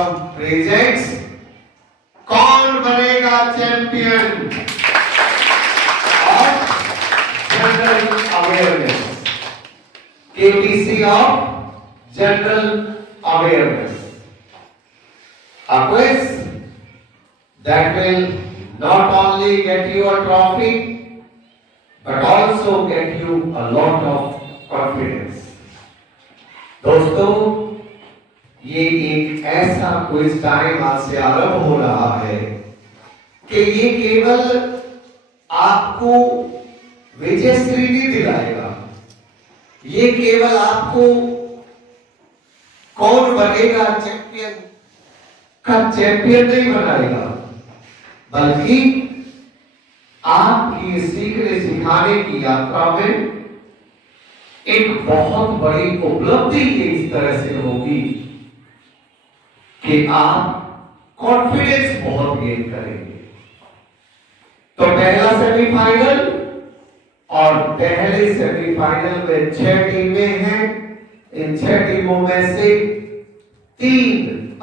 forum presents कौन बनेगा champion of general awareness, KBC of general awareness, a quiz that will not only get you a trophy but also get you a lot of confidence. दोस्तों, ये एक ऐसा quiz time आज से आरंभ हो रहा है कि ये केवल आपको विजय श्री नहीं दिलाएगा, ये केवल आपको कौन बनेगा चैंपियन का चैंपियन नहीं बनाएगा, बल्कि आपकी सीखने सिखाने की यात्रा में एक बहुत बड़ी उपलब्धि इस तरह से होगी कि आप कॉन्फिडेंस बहुत गेन करेंगे। तो पहला सेमीफाइनल, और पहले सेमीफाइनल में 6 टीमें हैं। इन 6 टीमों में से 3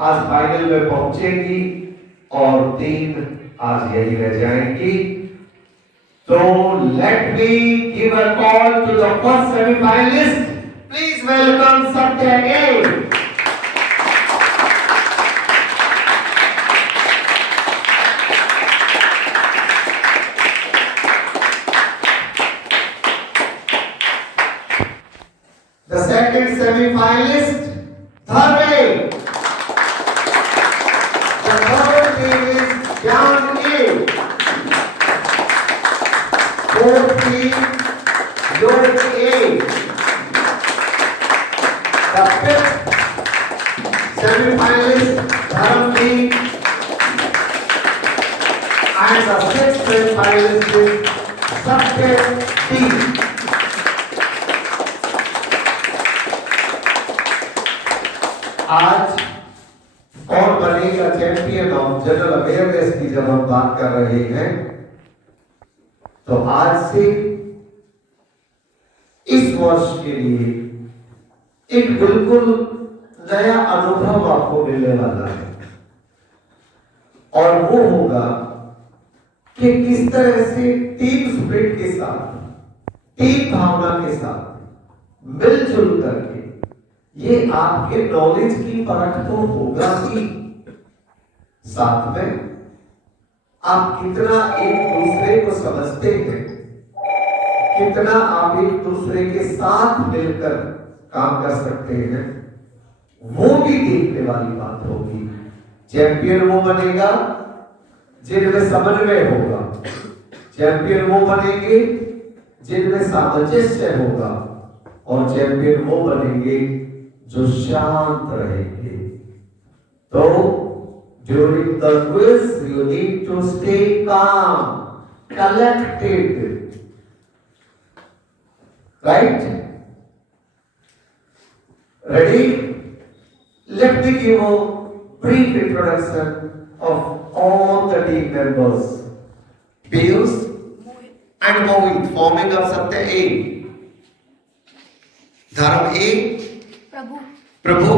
आज फाइनल में पहुंचेंगी और 3 आज यही रह जाएंगी। तो let me give a call to the first semifinalist. Please welcome Satya A. The second semi-finalist, Dharme. The third team is Gyan A. Fourth team, Yog A. The fifth semi-finalist, Dharam B. And the sixth semi-finalist is Satya D. आज कौन बनेगा champion of general awareness की जब हम बात कर रहे हैं, तो आज से इस वर्ष के लिए एक बिल्कुल नया अनुभव आपको मिलने वाला है, और वो होगा कि किस तरह से टीम स्पिरिट के साथ, टीम भावना के साथ मिलजुल करके ये आपके नॉलेज की परख तो होगा ही, साथ में आप कितना एक दूसरे को समझते हैं, कितना आप एक दूसरे के साथ मिलकर काम कर सकते हैं, वो भी देखने वाली बात होगी। चैंपियन वो बनेगा जिनमें समन्वय होगा, चैंपियन वो बनेंगे जिनमें सामंजस्य होगा, और चैंपियन वो बनेंगे जो शांत रहेंगे। तो during the quiz you need to stay calm, collected, right? Ready? Let me give a brief introduction of all the team members. Piyush and Mohit forming up Satya A, Dharam A, Prabhu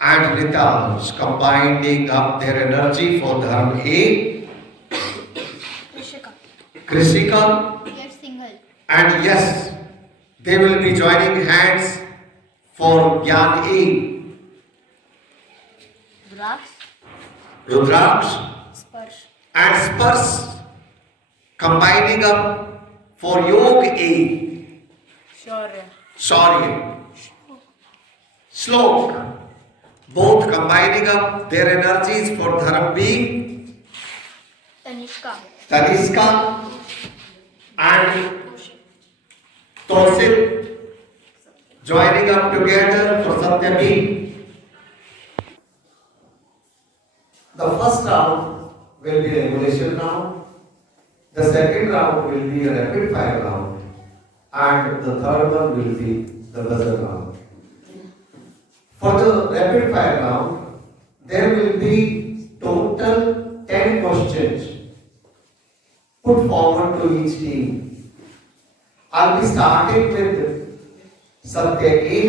and Nitansh combining up their energy for Dharam A, Krishika, and yes, they will be joining hands for Gyan A, Rudraksh and Sparsh combining up for Yog A, Shaurya, Shlok, both combining up their energies for Dharam B, Tanishka and Tosit joining up together for Satya B. The first round will be a regulation round, the second round will be a rapid fire round, and the third one will be the buzzer round. For the rapid fire round, there will be total 10 questions put forward to each team. I'll be starting with Satya A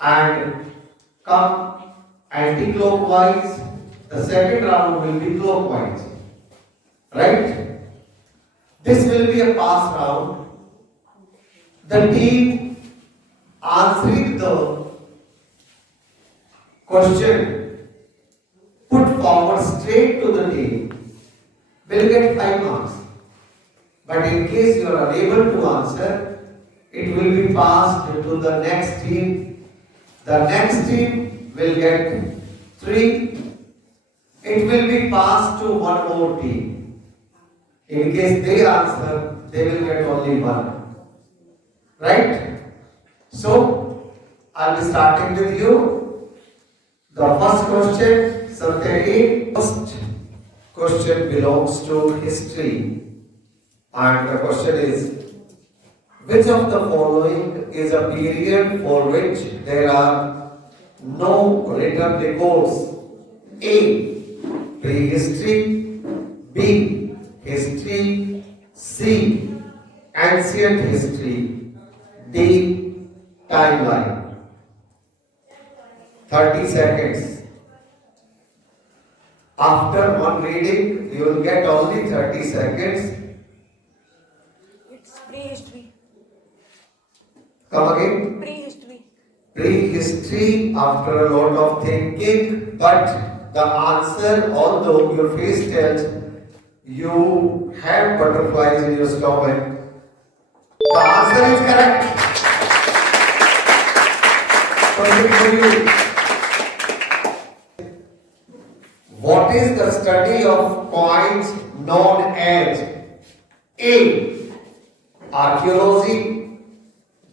and come anti-clockwise, the second round will be clockwise. Right? This will be a pass round. The team answering the question put forward straight to the team will get 5 marks. But in case you are unable to answer, it will be passed to the next team. The next team will get 3. It will be passed to one more team. In case they answer, they will get only 1. Right? So, I will be starting with you. The first question, certainly, first question belongs to history. And the question is, which of the following is a period for which there are no written records? A. Prehistory. B. History. C. Ancient history. D. Timeline. 30 seconds. After one reading, you will get only 30 seconds. It's prehistory. Come again? Prehistory. Prehistory after a lot of thinking, but the answer, although your face tells you have butterflies in your stomach, the answer is correct. Question for you. What is the study of coins known as? A. Archaeology.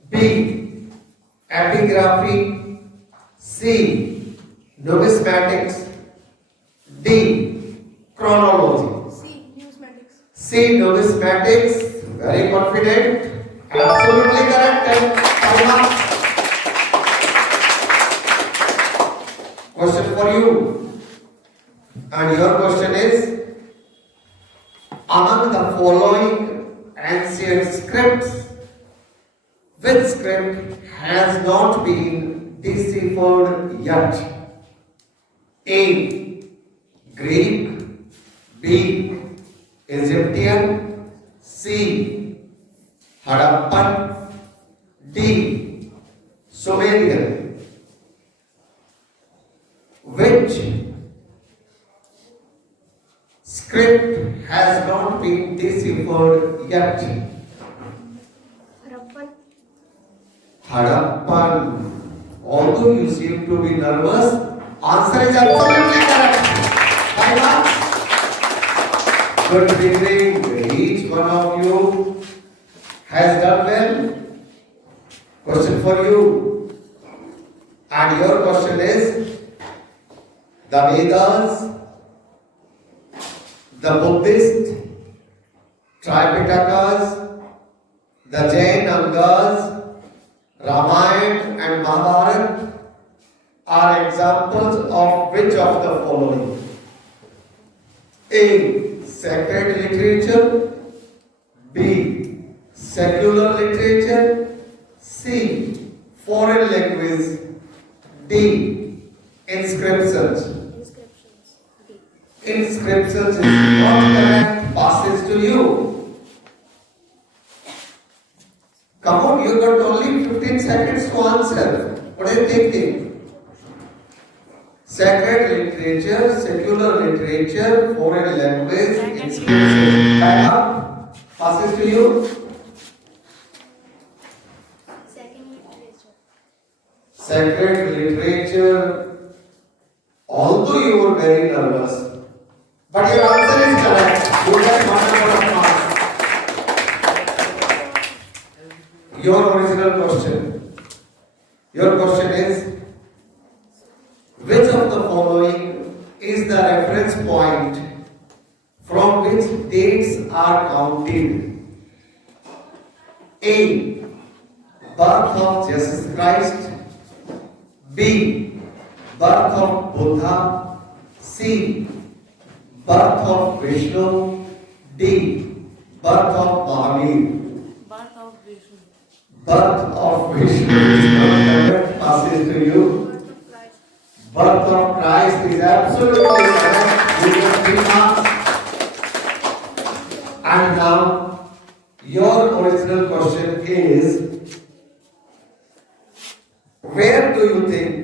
B. Epigraphy. C. Numismatics. D. Chronology. C. Numismatics. C. Numismatics. Very confident. Absolutely correct. And five marks. Question for you. And your question is, among the following ancient scripts, which script has not been deciphered yet? A. Greek. B. Egyptian. C. Harappan. D. Sumerian. Which script has not been deciphered yet? Harappan. Harappan. Although you seem to be nervous, answer is absolutely correct. 5 marks. Good beginning. Each one of you has done well. Question for you. And your question is, the Vedas, the Buddhist Tripitakas, the Jain Angas, Ramayana and Mahabharata are examples of which of the following? A. Sacred literature. B. Secular literature. C. Foreign language. D. Inscriptions. Inscriptions. D. Inscriptions is not correct. Passes to you. Come on, you got only 15 seconds to answer. What are you thinking? Sacred literature, secular literature, foreign language, inscriptions. Time up. Passes to you. Second literature. Sacred literature. Although you were very nervous, but your answer is correct. You get 1 number of marks. Your original question. Your question is, which of the following is the reference point from which dates are counted? A. Birth of Jesus Christ. B. Birth of Buddha. C. Birth of Vishnu. D. Birth of Mahavir. Birth of Vishnu. Birth of Vishnu is not correct. Passes to you. Birth of Christ. Birth of Christ is absolutely correct. You get 3 marks. And now, your original question is, where do you think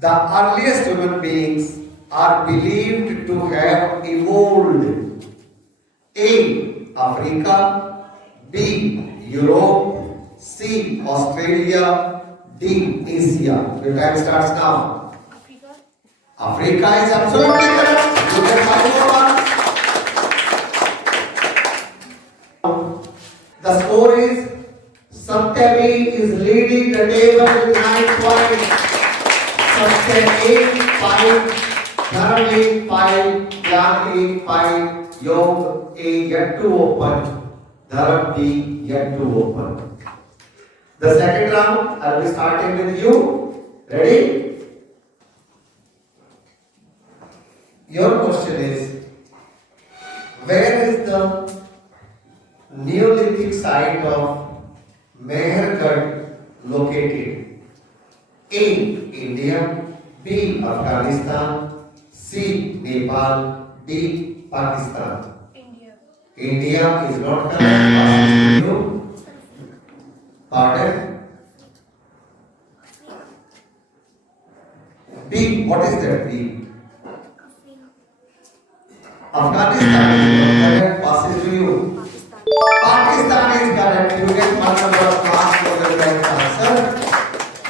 the earliest human beings are believed to have evolved? A. Africa, B. Europe, C. Australia, D. Asia. Your time starts now. Africa. Africa is absolutely correct. You get 5 more marks. The score is Satyami is leading the table with 9 points. Satya 8, 5, Dharam 8, 5, Jnan 8, 5, Yog A yet to open, Dharam B yet to open. The second round, I will be starting with you. Ready? Your question is, where is the Neolithic site of Mehergarh located? A. India, B. Afghanistan, C. Nepal, D. Pakistan. India. India is not correct. Passes to you. Pardon? B. What is that B? Afghanistan is not correct. Passes to you. Pakistan is correct. You get 1 number of marks for the correct answer.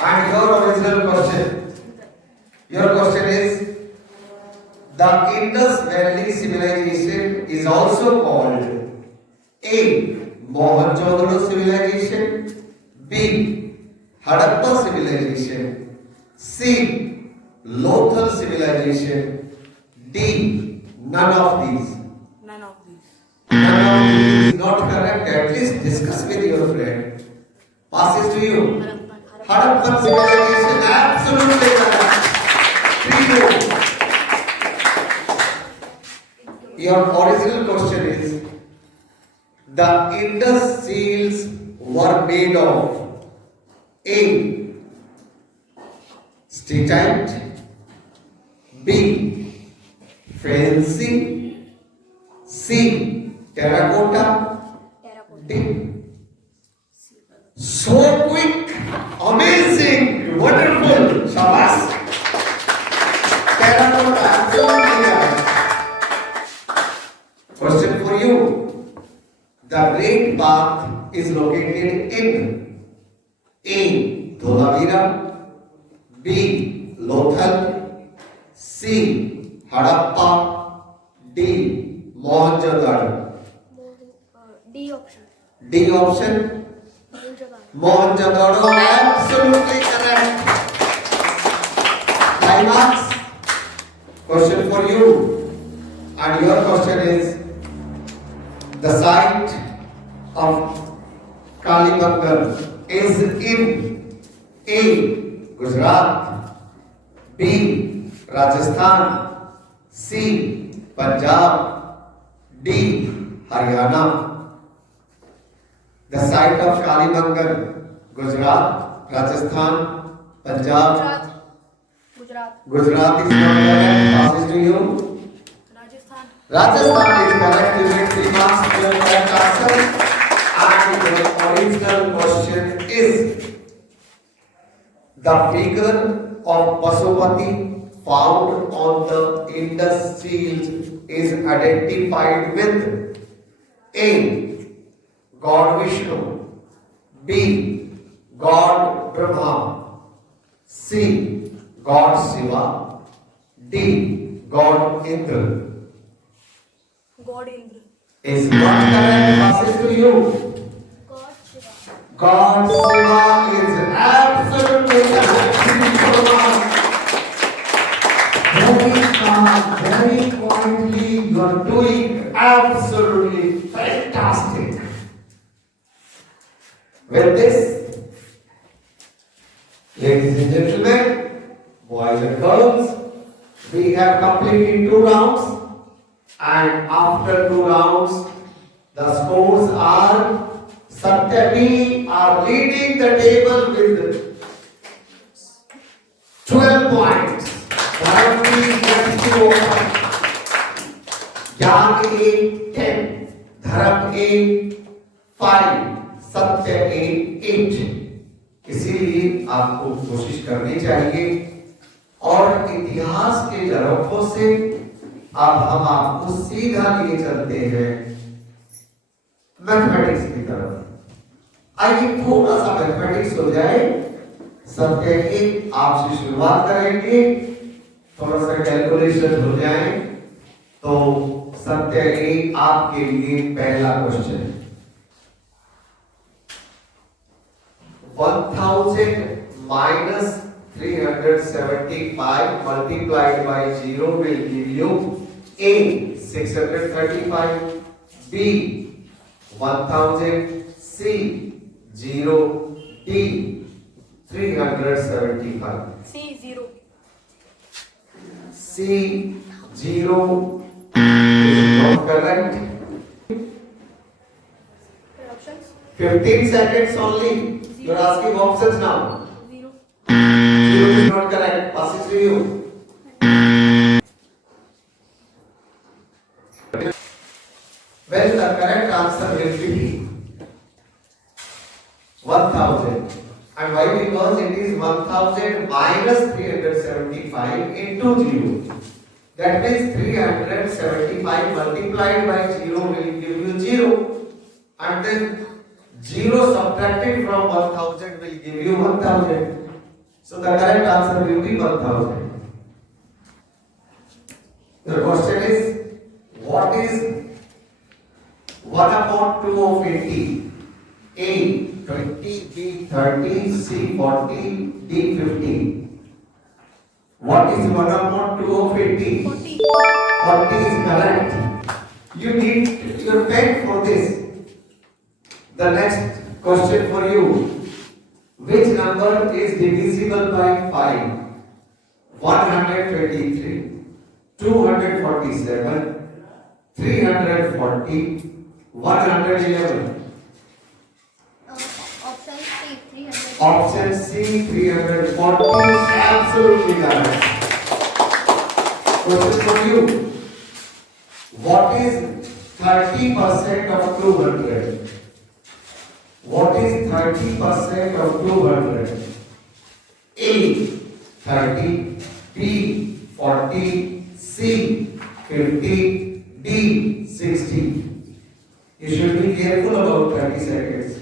And your original question. Your question is, the Indus Valley civilization is also called A. Mohenjo-daro civilization, B. Harappa civilization, C. Lothal civilization, D. None of these. None of these. None of these is not correct. At least discuss with your friend. Passes to you. Harappan civilization, absolutely correct. 3 more. Your original question is, the Indus seals were made of A. Steatite, B. Fancy, C. Terracotta, D. So quick, amazing, wonderful, shabash. Terracotta, absolutely correct. Question for you. The Great Bath is located in A. Dholavira, B. Lothal, C. Harappa, D. Mohenjo-daro. D option. D option. Mohenjo-daro, absolutely correct. 5 marks. Question for you. And your question is, the site of Kalibangan is in A. Gujarat, B. Rajasthan, C. Punjab, D. Haryana. The site of Kalibangan, Gujarat, Rajasthan, Punjab. Gujarat is not correct. Passes to you. Rajasthan is correct. You get 3 marks for your correct answer. And your original question is, the figure of Pasupati found on the Indus seals is identified with A. God Vishnu, B. God Brahma, C. God Shiva, D. God Indra. God Indra. Is not correct. Passes to you. God Shiva. God Shiva is absolutely correct. Very calm, very quietly, you are doing absolutely fantastic. With this, ladies and gentlemen, boys and girls, we have completed 2 rounds. And after 2 rounds, the scores are Satyami are leading the table with 12 points. ज्ञान ए 10, धर्म ए 5, सत्य ए 8। इसीलिए आपको कोशिश करनी चाहिए। और इतिहास के झरोखों से अब हम आपको सीधा लिए चलते हैं मैथमेटिक्स की तरफ। आइए थोड़ा सा मैथमेटिक्स हो जाए। सत्य की आपसे शुरुआत करेंगे, थोड़ा सा कैलकुलेशन हो जाए। तो सत्य ए आपके लिए पहला question, 1000 minus 375 multiplied by 0 will give you A 635, B 1000, C 0, D 375. C 0. C 0 is not correct. Options? 15 seconds only. You are asking options now. 0. 0 is not correct. Passes to you. Well, the correct answer will be 1000. And why? Because it is 1000 minus 375 into 0. That means 375 multiplied by 0 will give you 0. And then 0 subtracted from 1000 will give you 1000. So the correct answer will be 1000. The question is, what is 1 upon 2 of 80? A 20, B 30, C 40, D 50. What is 1 upon 2 of 80? 40. 40 is correct. You need your pen for this. The next question for you. Which number is divisible by 5? 123, 247, 340, 111. Option C 300. Option C 340. Absolutely correct. Question for you. What is 30% of 200? What is 30% of 200? A 30, B 40, C 50, D 60. You should be careful about 30 seconds.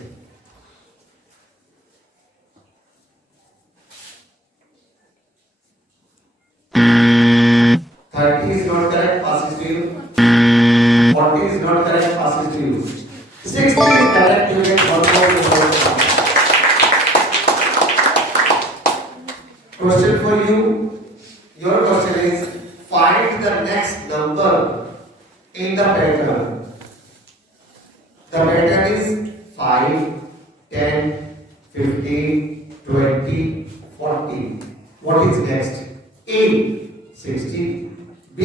Is not correct, passes to you. 40 is not correct, passes to you. 60 is correct, you get one more. Question for you. Your question is, find the next number in the pattern. The pattern is 5, 10, 15, 20, 40. What is next? A 60, B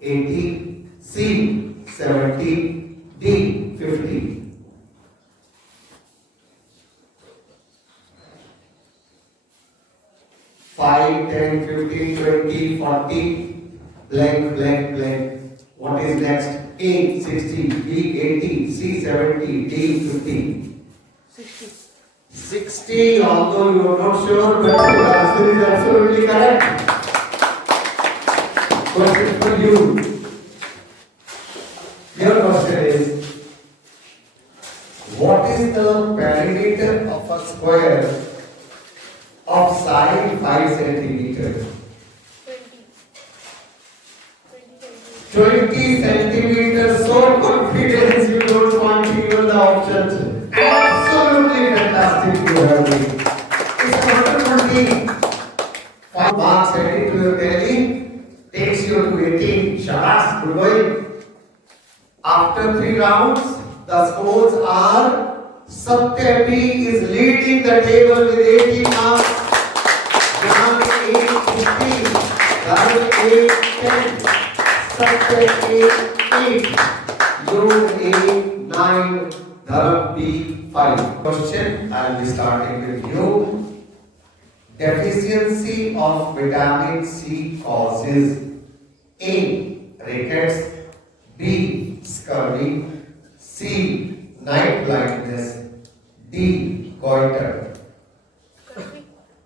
80, C 70, D 50. Five, 10, 15, 20, 40, blank, blank, blank. What is next? A 60, B 80, C 70, D 50. 60. 60, although you are not sure, but your answer is absolutely correct. Question for you. Your question is, what is the perimeter of a square of side 5 centimeters? 20 centimeters. So confident you don't want to give the options. Absolutely fantastic you have it. It's a wonderful thing. 5 marks added to your tally takes you to 18. Shabash, good going. After 3 rounds, the scores are Satya P is leading the table with 18 marks. Jhan 8, 15, Dharul 8, 10, Satya A 8, Yog A 9, Dharam B 5. Question, I will be starting with you. Deficiency of vitamin C causes A. Rickets, B. Scurvy, C. Night blindness, D. Goiter. Scurvy.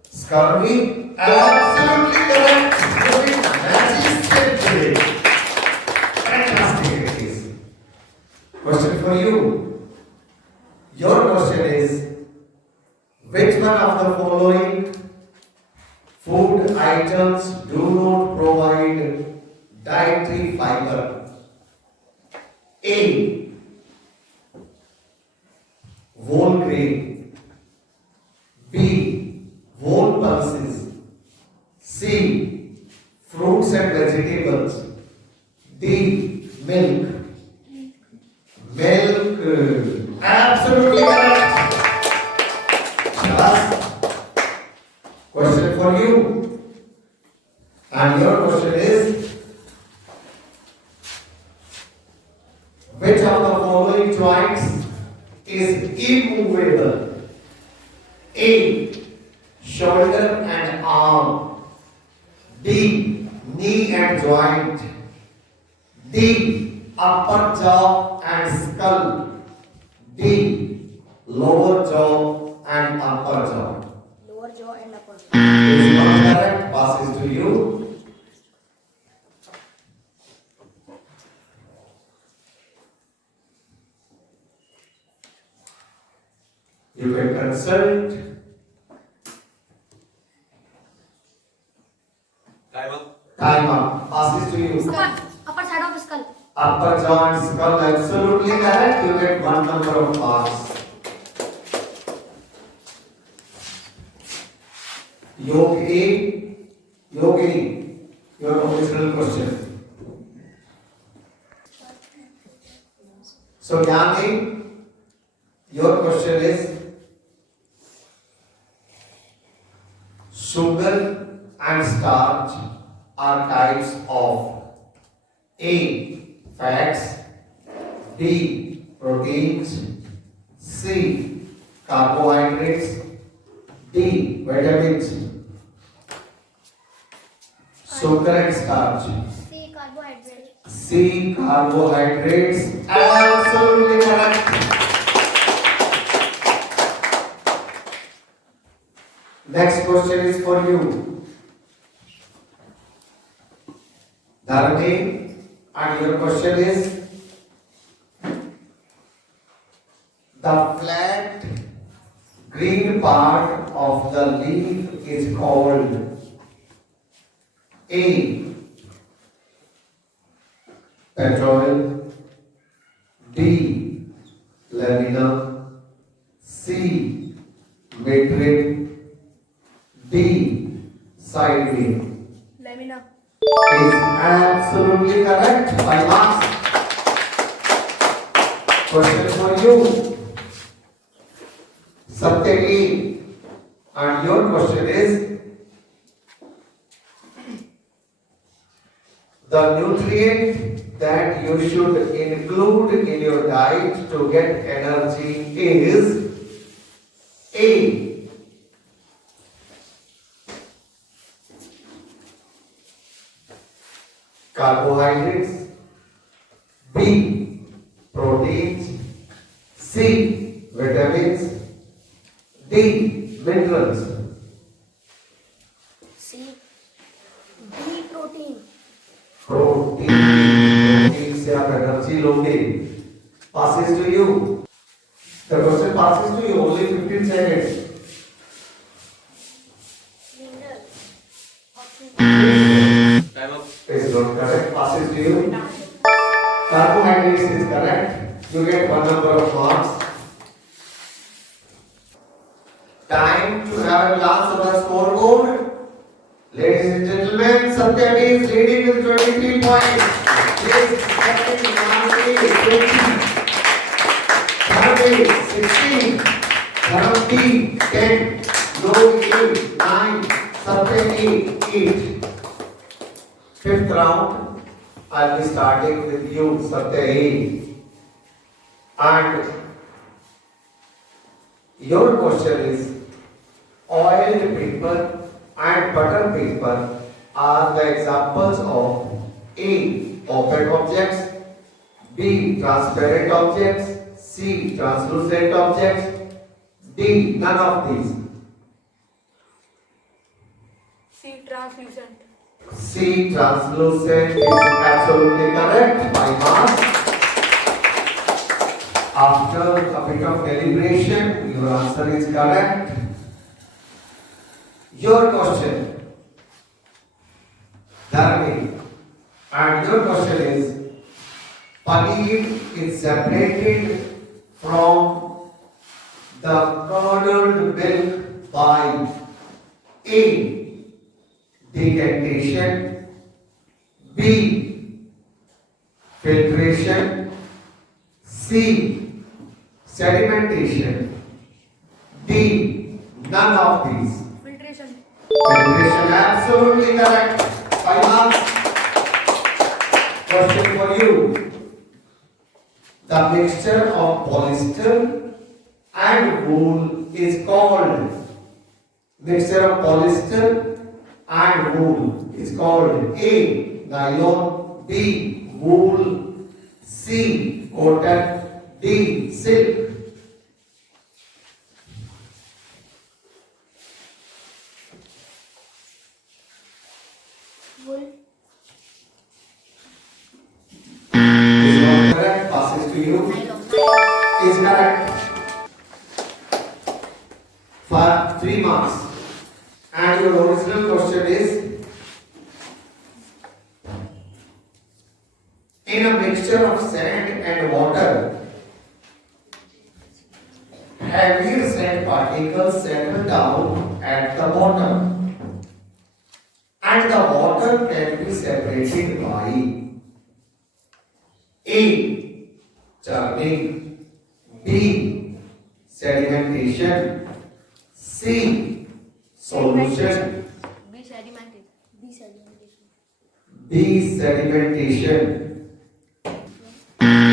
Scurvy, absolutely correct. Doing magic today. Fantastic it is. Question for you. Your question is, which one of the following food items do not provide dietary fiber? A. Whole grain. B. Whole pulses. C. Fruits and vegetables. D. Milk. Milk. Absolutely correct. Last question for you. And your question is, which of the following joints is immovable? A. Shoulder and arm. D. Knee and joint. D. Upper jaw and skull. D. Lower jaw and upper jaw. Lower jaw and upper jaw. Is not correct. Passes to you. You can consult. Time up. Time up. Passes to you. Upper side of skull. Upper jaw and skull, absolutely correct. You get one number of marks. Yog A, Yogini, your original question. So Yani, your question is, sugar and starch are types of A. Fats, B. Proteins, C. Carbohydrates, D. Vitamins. Sugar and starch. C. Carbohydrate. C. Carbohydrates. Absolutely correct. Next question is for you. Dharmi, and your question is, the flat green part of the leaf is called A. Petroil, D. Lamina, C. Matrix, D. Side wing. Lamina. Is absolutely correct. 5 marks. Question for you. Satyaki, and your question is, the nutrient that you should include in your diet to get energy is A. Carbohydrates, B. Proteins, C. Vitamins, D. Minerals. C. B. Protein. Protein से आप energy लोगे. Passes to you. The question passes to you. Only 15 seconds. Mineral. Option Time up. Is not correct. Passes to you. Carbohydrates is correct. You get one number of marks. Time to have a glance on the scoreboard. Ladies and gentlemen, Satyaki is leading with 23 points. Yes, second, Manasi, 20. Third, 16. Dharamti, 10. Log 8, 9. Satyaki, 8. Fifth round, I'll be starting with you, Satyaki. And your question is, oiled paper and butter paper are the examples of A. Opaque objects, B. Transparent objects, C. Translucent objects, D. None of these. C. Translucent. C. Translucent is absolutely correct. 5 marks. After a bit of deliberation, your answer is correct. Your question, Dharmi, and your question is, paneer is separated from the curdled milk by A. Decantation, B. Filtration, C. Sedimentation, D. None of these. Filtration. Filtration, absolutely correct. 5 marks. Question for you. The mixture of polyester and wool is called. Mixture of polyester and wool is called A. Nylon, B. Wool, C. Cotton, D. Silk. Wool. Is not correct. Passes to you. Nylon. Is correct. For 3 marks. And your original question is, in a mixture of sand and water, heavier sand particles settle down at the bottom, and the water can be separated by A. Churning, B. Sedimentation, C. Solution, B. Sedimented. B. Sedimentation. B. Sedimentation.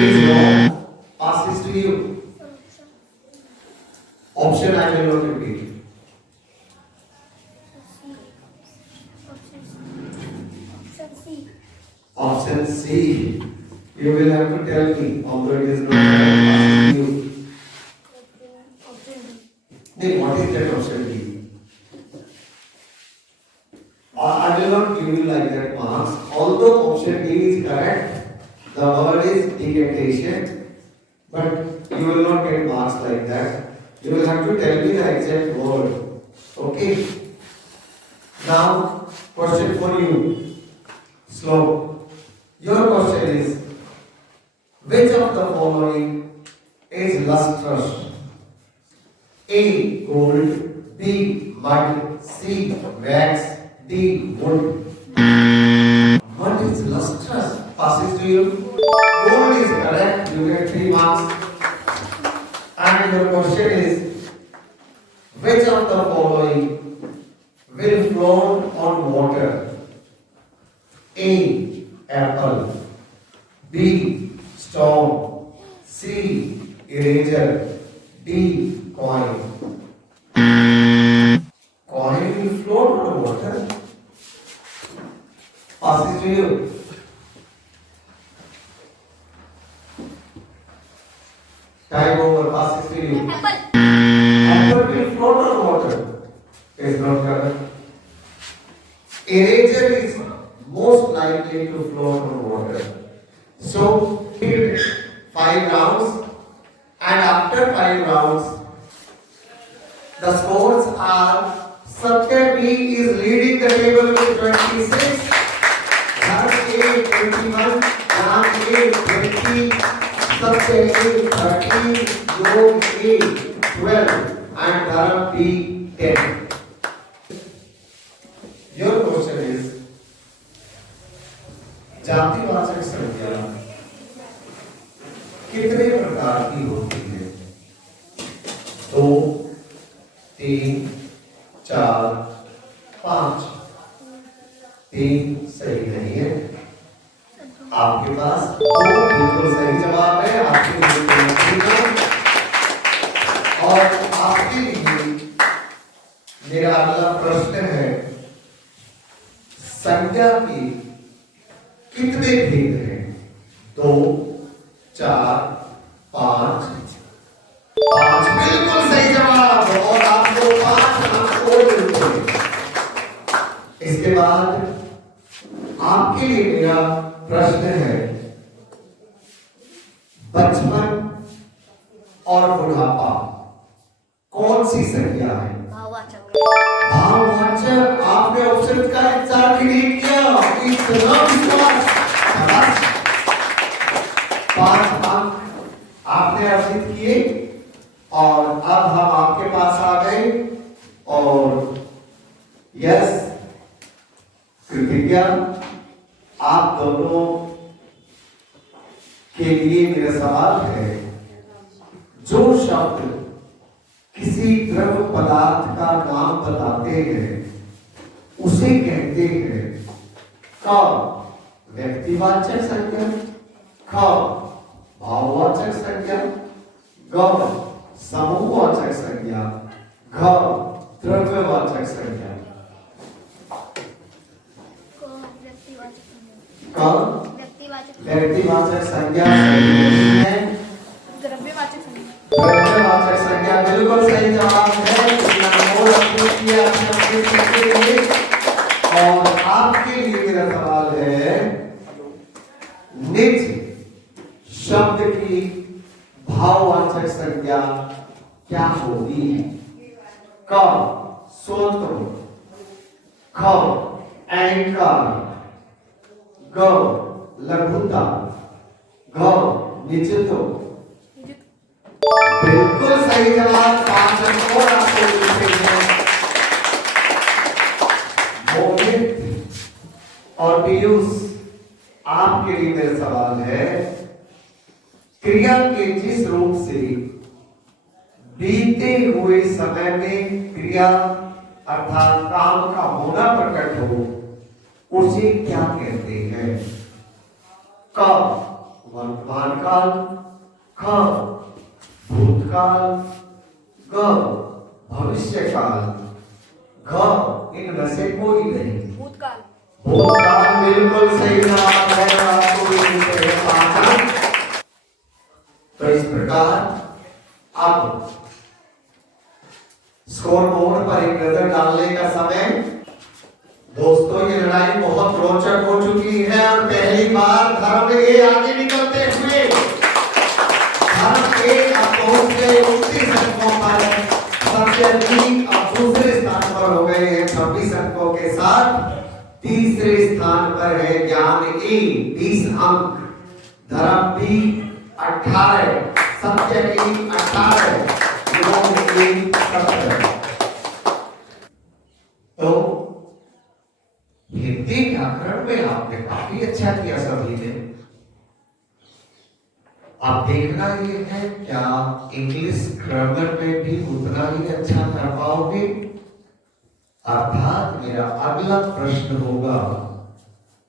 Is wrong. Passes to you. Option I will not repeat. Option C. Option C. You will have to tell me, although it is not correct. Passes to you. Option D. Then what is that option D? I will not give you like that marks. Although option D is correct, the word is decantation, but you will not get marks like that. You will have to tell me the exact word. Okay? Now, question for you. Slow. Your question is, which of the following is lustrous? A. Gold, B. Mud, C. Wax, D. Wood. What is lustrous? Passes to you. Gold is correct. You get 3 marks. And your question is, which of the following will float on water? A. Apple, B. Stone, C. Eraser, D. Coin. Coin will float on water. Passes to you. Time over. Passes to you. Apple. Apple will float on water. Is not correct. Eraser is most likely to float on water. So, hit 5 rounds, and after 5 rounds, the scores are Satya B is leading the table with 26, Bharat A 21, Ram A 20, Satya A 13, Yog A 12, and Dharam B 10. Your question is, जातिवाचक संज्ञा कितने प्रकार की होती है? 2, 3, 4, 5. 3 सही नहीं है. आपके पास 2 बिल्कुल सही जवाब है. आपके लिए बिल्कुल और आपके लिए मेरा अगला प्रश्न है, संज्ञा के कितने भेद हैं? 2, 4, 5। 5 बिल्कुल सही जवाब, और आपको 5 अंक और मिलते हैं। इसके बाद आपके लिए मेरा प्रश्न है, बचपन और बुढ़ापा कौन सी संज्ञा है? भाववाचक। भाववाचक। आपने ऑप्शन का इंतजार क्यों नहीं किया? इतना विश्वास। 5 अंक आपने अर्जित किए, और अब हम आपके पास आ गए। और यस कृतिज्ञा, आप दोनों के लिए मेरा सवाल है, जो शब्द किसी द्रव पदार्थ का नाम बताते हैं उसे कहते हैं क व्यक्तिवाचक संज्ञा, ख भाववाचक संज्ञा, ग समूहवाचक संज्ञा, घ द्रव्यवाचक संज्ञा। व्यक्तिवाचक संज्ञा सही नहीं है। द्रव्यवाचक संज्ञा। द्रव्यवाचक संज्ञा बिल्कुल सही जवाब है। और आपके लिए मेरा सवाल है, निज शब्द की भाववाचक संज्ञा क्या होगी? क स्वतंत्र, ख अहंकार, ग लघुता, घ निजत्व। बिल्कुल सही जवाब। 5 अंक और आपको मिलते हैं। मोहित और पीयूष, आपके लिए मेरा सवाल है, क्रिया के जिस रूप से बीते हुए समय में क्रिया अर्थात काम का होना प्रकट हो, उसे क्या कहते हैं? क वर्तमान काल, ख भूतकाल, ग भविष्य काल, घ इनमें से कोई नहीं। भूतकाल। भूतकाल बिल्कुल सही जवाब है। आपको भी मिलते हैं 5 अंक। तो इस प्रकार अब स्कोर बोर्ड पर एक नजर डालने का समय। दोस्तों, ये लड़ाई बहुत रोचक हो चुकी है, और पहली बार धर्म ए आगे निकलते हुए धर्म ए अब पहुंच गए 29 अंकों पर। सत्यजीत अब दूसरे स्थान पर हो गए हैं 26 अंकों के साथ। तीसरे स्थान पर है ज्ञान ए 20 अंक, धर्म बी 18, सत्य की 18, योग ए 17। तो हिंदी व्याकरण में आपने काफी अच्छा किया सभी ने। अब देखना ये है, क्या इंग्लिश ग्रामर में भी उतना ही अच्छा कर पाओगे? अर्थात मेरा अगला प्रश्न होगा,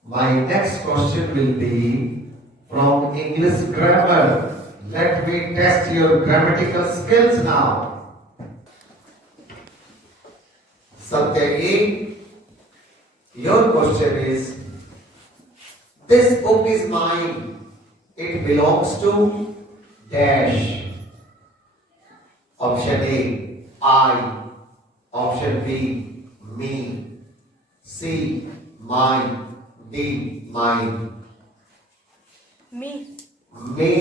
my next question will be from English grammar. Let me test your grammatical skills now. Satya, your question is, this book is mine, it belongs to dash. Option A, I. Option B, me. C, mine. D, mine. Me. Me.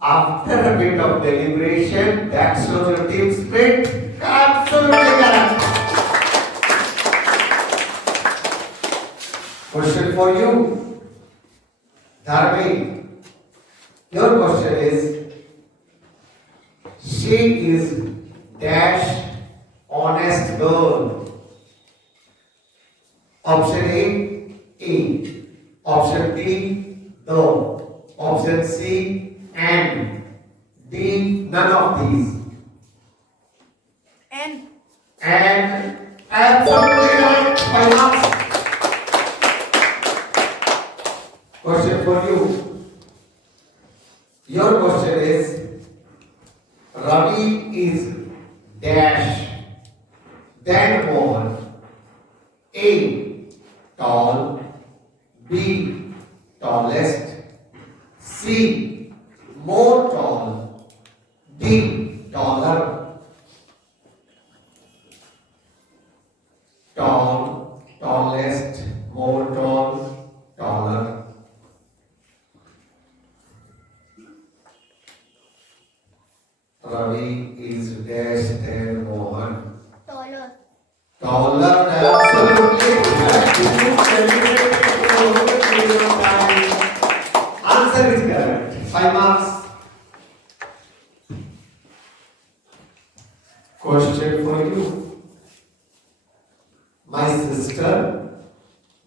After a bit of deliberation, that shows your team spirit. Absolutely correct. Question for you, Dharmi. Your question is, she is dash honest girl. Option A, E. Option B, the. Option C, and. D, none of these. N. And absolutely correct. Finance. Question for you. Your question is, Ravi is dash, then born. A, tall. B. Tallest. C. More tall. D. Taller. Tall, tallest, more tall, taller. Ravi is dash than Mohan. Taller. Taller, absolutely correct. You celebrated the whole period of time. Answer is correct. 5 marks. Question for you. My sister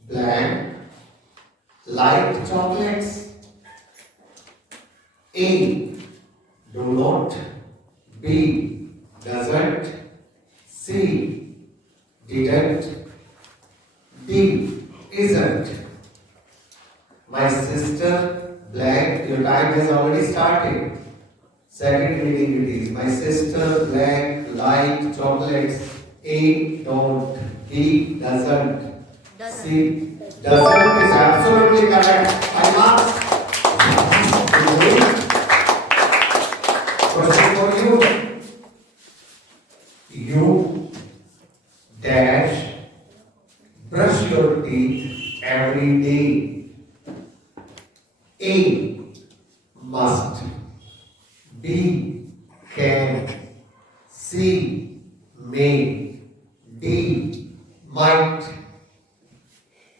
blank liked chocolates. A. Do not. B. Doesn't. C. Didn't. D. Isn't. My sister blank. Your time has already started. Second reading it is. My sister blank liked chocolates. A. Don't. B. Doesn't. C. Doesn't is absolutely correct. 5 marks. Question for you. You dash brush your teeth every day. A. Must. B. Can. C. May. D. Might.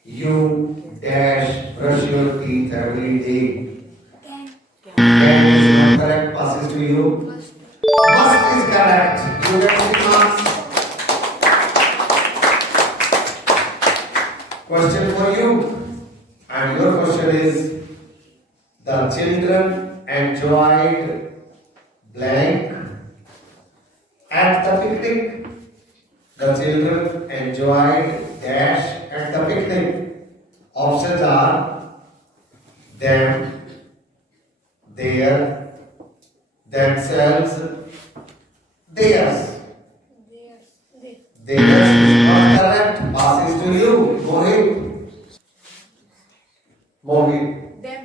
You dash brush your teeth every day. Can. Can is not correct. Passes to you. Must is correct. You get 6 marks. Question for you. And your question is: the children enjoyed blank at the picnic. The children enjoyed dash at the picnic. Options are them, their, themselves, theirs. Theirs is not correct. Passes to you. Mohit. Mohit. Them.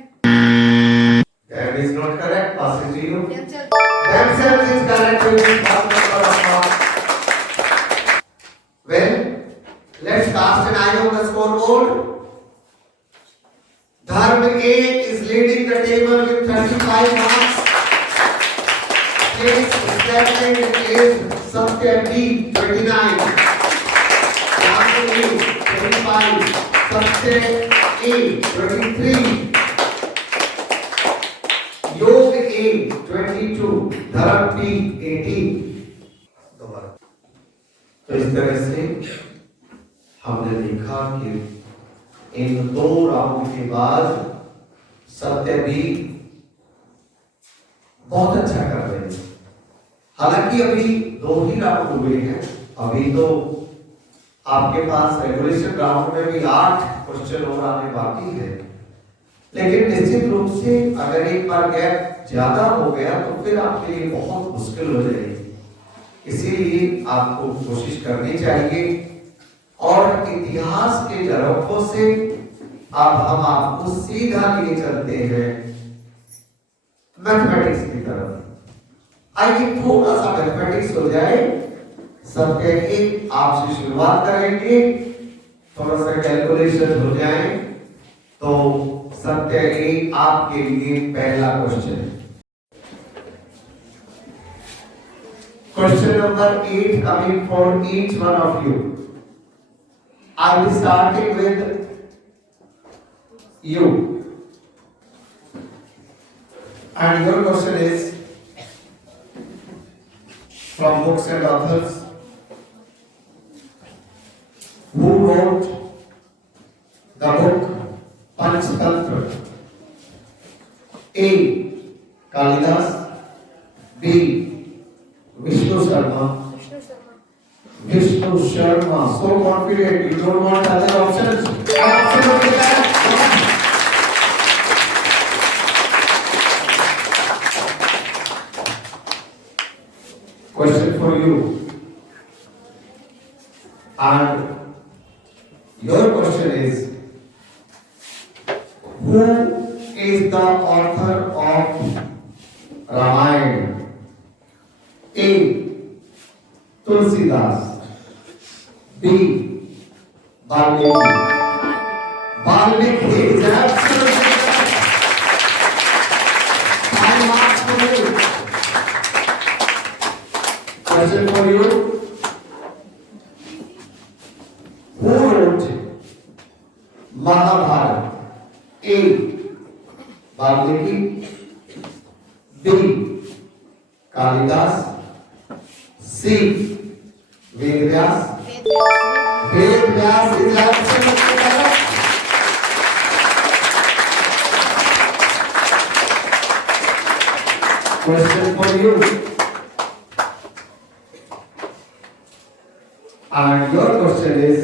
Them is not correct. Passes to you. Themselves. Themselves is correct. You will pass number of marks. Well, let's cast an eye on the scoreboard. Dharm A is leading the table with 35 marks. Place second is Satya B, 29. Dharm A, 25. Satya A, 23. Yog A, 22. Dharm B, 18. दोबारा तो इस तरह से हमने देखा कि इन 2 round के बाद सत्य भी बहुत अच्छा कर रहे हैं। हालांकि अभी 2 ही राउंड हुए हैं। अभी तो आपके पास रेगुलेशन राउंड में भी 8 क्वेश्चन और आने बाकी है, लेकिन निश्चित रूप से अगर एक बार गैप ज्यादा हो गया तो फिर आपके लिए बहुत मुश्किल हो जाएगी। इसीलिए आपको कोशिश करनी चाहिए। और इतिहास के झरोखों से अब हम आपको सीधा लिए चलते हैं मैथमेटिक्स की तरफ। आइए थोड़ा सा मैथमेटिक्स हो जाए। सत्य एक आपसे शुरुआत करेंगे, थोड़ा सा कैलकुलेशन हो जाए। तो सत्य एक आपके लिए पहला क्वेश्चन है। Question number 8 coming for each one of you. I will starting with you. And your question is from books and authors. Who wrote the book Panchtantra? A. Kalidas. B. Vishnu Sharma. Vishnu Sharma. So confident. You don't want other options. Absolutely correct. Question for you. And your question is: Who is the author of Ramayana? A. Tulsidas. B. Valmiki. Valmiki is absolutely correct. 5 marks for you. Question for you. Who wrote Mahabharata? A. Valmiki. B. Kalidas. C. Vedvyas. Vedvyas is absolutely correct. Question for you. And your question is,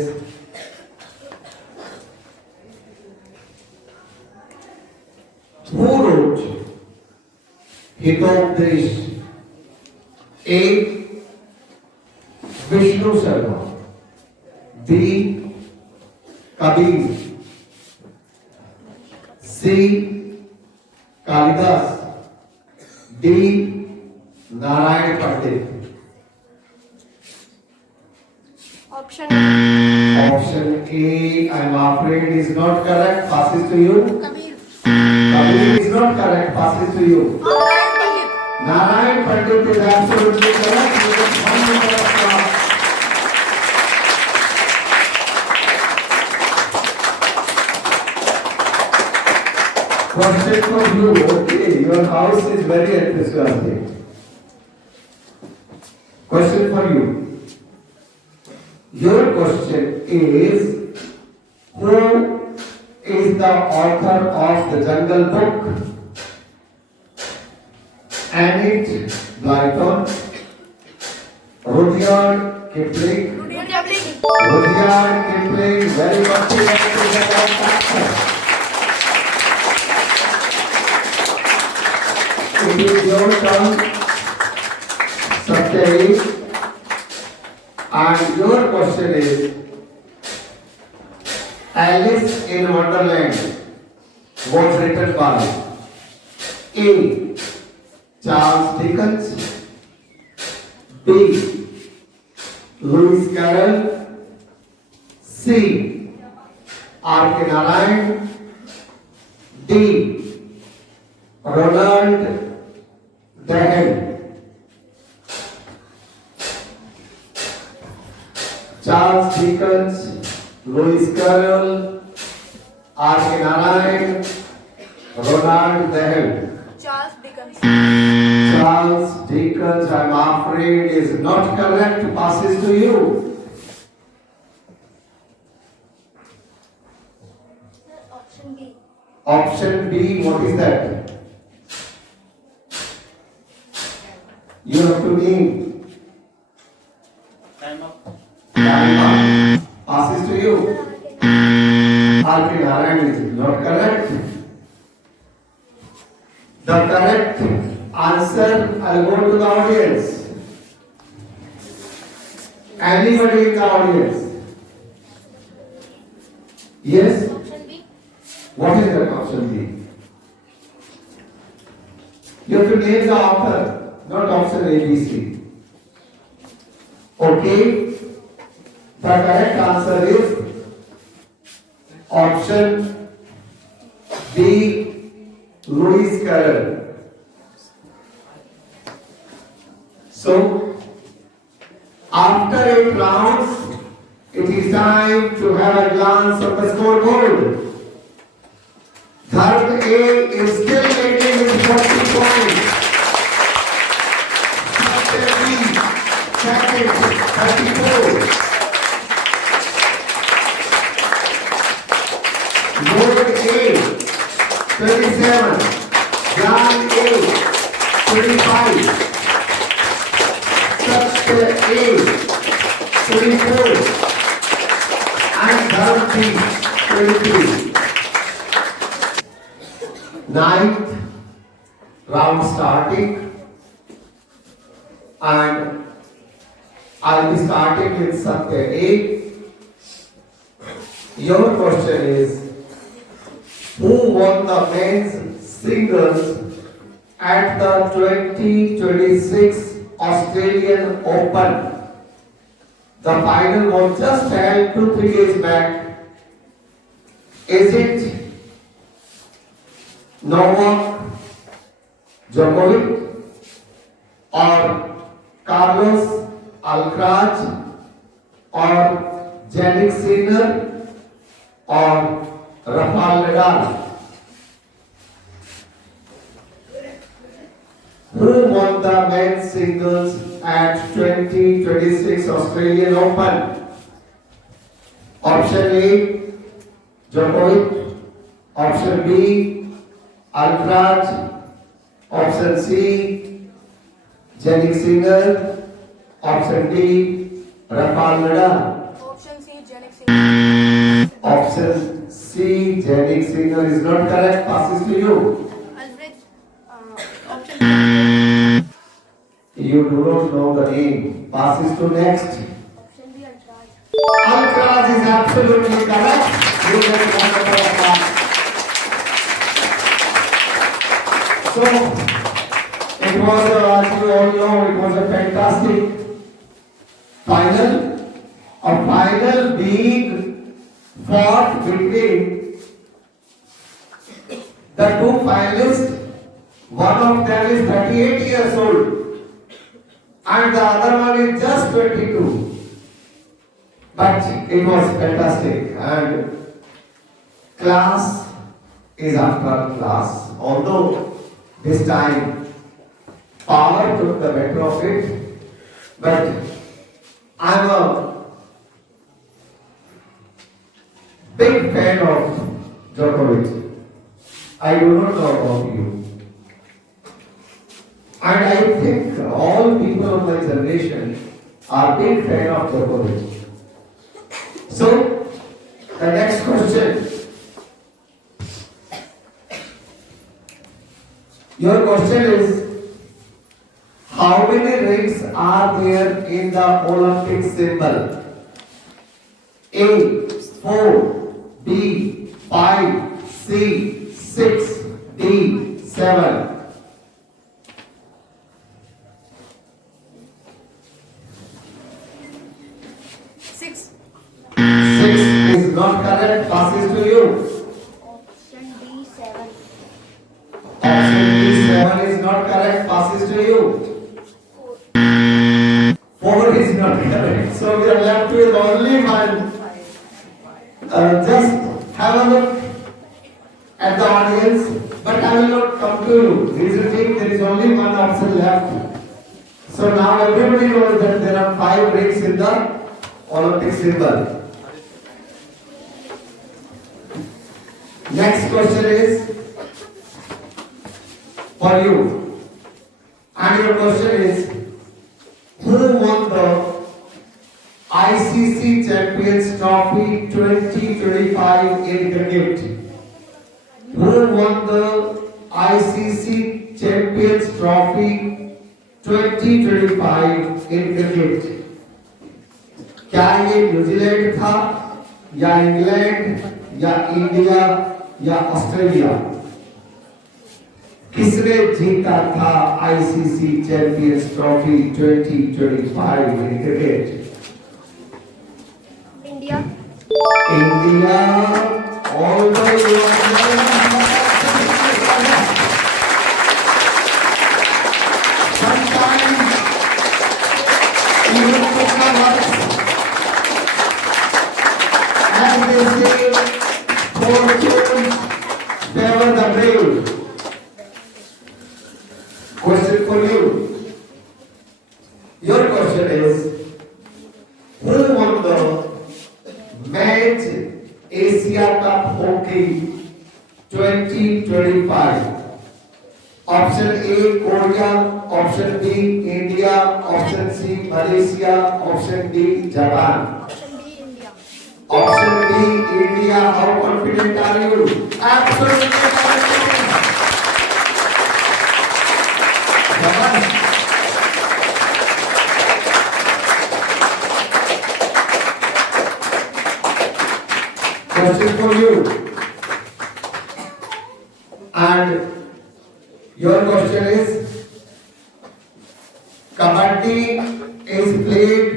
who wrote Hitopdesh? A. Vishnu Sharma. B. Kabir. C. Kalidas. D. Narayan Pandit. Option Option A, I'm afraid, is not correct. Passes to you. Kabir. Kabir is not correct. Passes to you. Narayan Pandit is absolutely correct. You get 1 number of marks. Question for you. Okay, your house is very enthusiastic. Question for you. Your question is, who is the author of the Jungle Book? Enid Blyton, Rudyard Kipling. Rudyard Kipling, very much it is your turn, Satyajit. And your question is, Alice in Wonderland was written by A. Charles Dickens, B. Lewis Carroll, C. R.K. Narayan, D. Roald Dahl. Charles Dickens, Lewis Carroll, R.K. Narayan, Roald Dahl. Charles Dickens. Charles Dickens, I'm afraid, is not correct. Passes to you. Option B. Option B, what is that? You have to name. Time up. Time up. Passes to you. R.K. Narayan is not correct. The correct answer, I'll go to the audience. Anybody in the audience? Yes? Option B. What is that option B? You have to name the author, not option A, B, C. Okay? The correct answer is option B, Lewis Carroll. So, after 8 rounds, it is time to have a glance of the scoreboard. Third A is still leading with 40 points. Second B, second, 34. Board A, 27. Jan A, 25. Subset A, 24. And third B, 23. Ninth round starting, and I'll be starting with Satya A. Your question is, who won the men's singles at the 2026 Australian Open. The final was just held 2-3 days back. Is it Novak Djokovic or Carlos Alcaraz or Jannik Sinner or Rafael Nadal? Who won the men's singles at 2026 Australian Open? Option A, Djokovic. Option B, Alcaraz. Option C, Jannik Sinner. Option D, Rafael Nadal. Option C, Jannik Sinner. Option C, Jannik Sinner is not correct. Passes to you. Alfred. Option B. You do not know the name. Passes to next. Option B, Alcaraz. Alcaraz is absolutely correct. You get 1 point. So, it was, as you all know, it was a fantastic final. A final being fought between the two finalists. One of them is 38 years old and the other one is just 22. But it was fantastic and class is after class. Although this time power took the better of it, but I'm a big fan of Djokovic. I do not know about you. And I think all people of my generation are big fan of Djokovic. So, the next question. Your question is, how many rings are there in the Olympic symbol? A, 4, B, 5, C, 6, D, 7. 6. 6 is not correct. Passes to you. Option D, 7. Option B, 7 is not correct. Passes to you. 4 is not correct. So we are left with only one. Just have a look at the audience, but I will not come to you. Reason being, there is only one option left. So now everybody knows that there are 5 rings in the Olympic symbol. Next question is for you. And your question is, who won the ICC Champions Trophy 2025 in cricket? Who won the ICC Champions Trophy 2025 in cricket? क्या ये New Zealand था या England या India या Australia? किसने जीता था ICC champions trophy 2025 in cricket? India. India. Although you sometimes even works. As they say, fortune favor the brave. Question for you. Your question is, who won the men's Asia Cup Hockey 2025? Option A, Korea. Option B, India. Option C, Malaysia. Option D, Japan. Option B, India. Option B, India. How confident are you? Absolutely confident. Japan. Question for you. And your question is, Kabaddi is played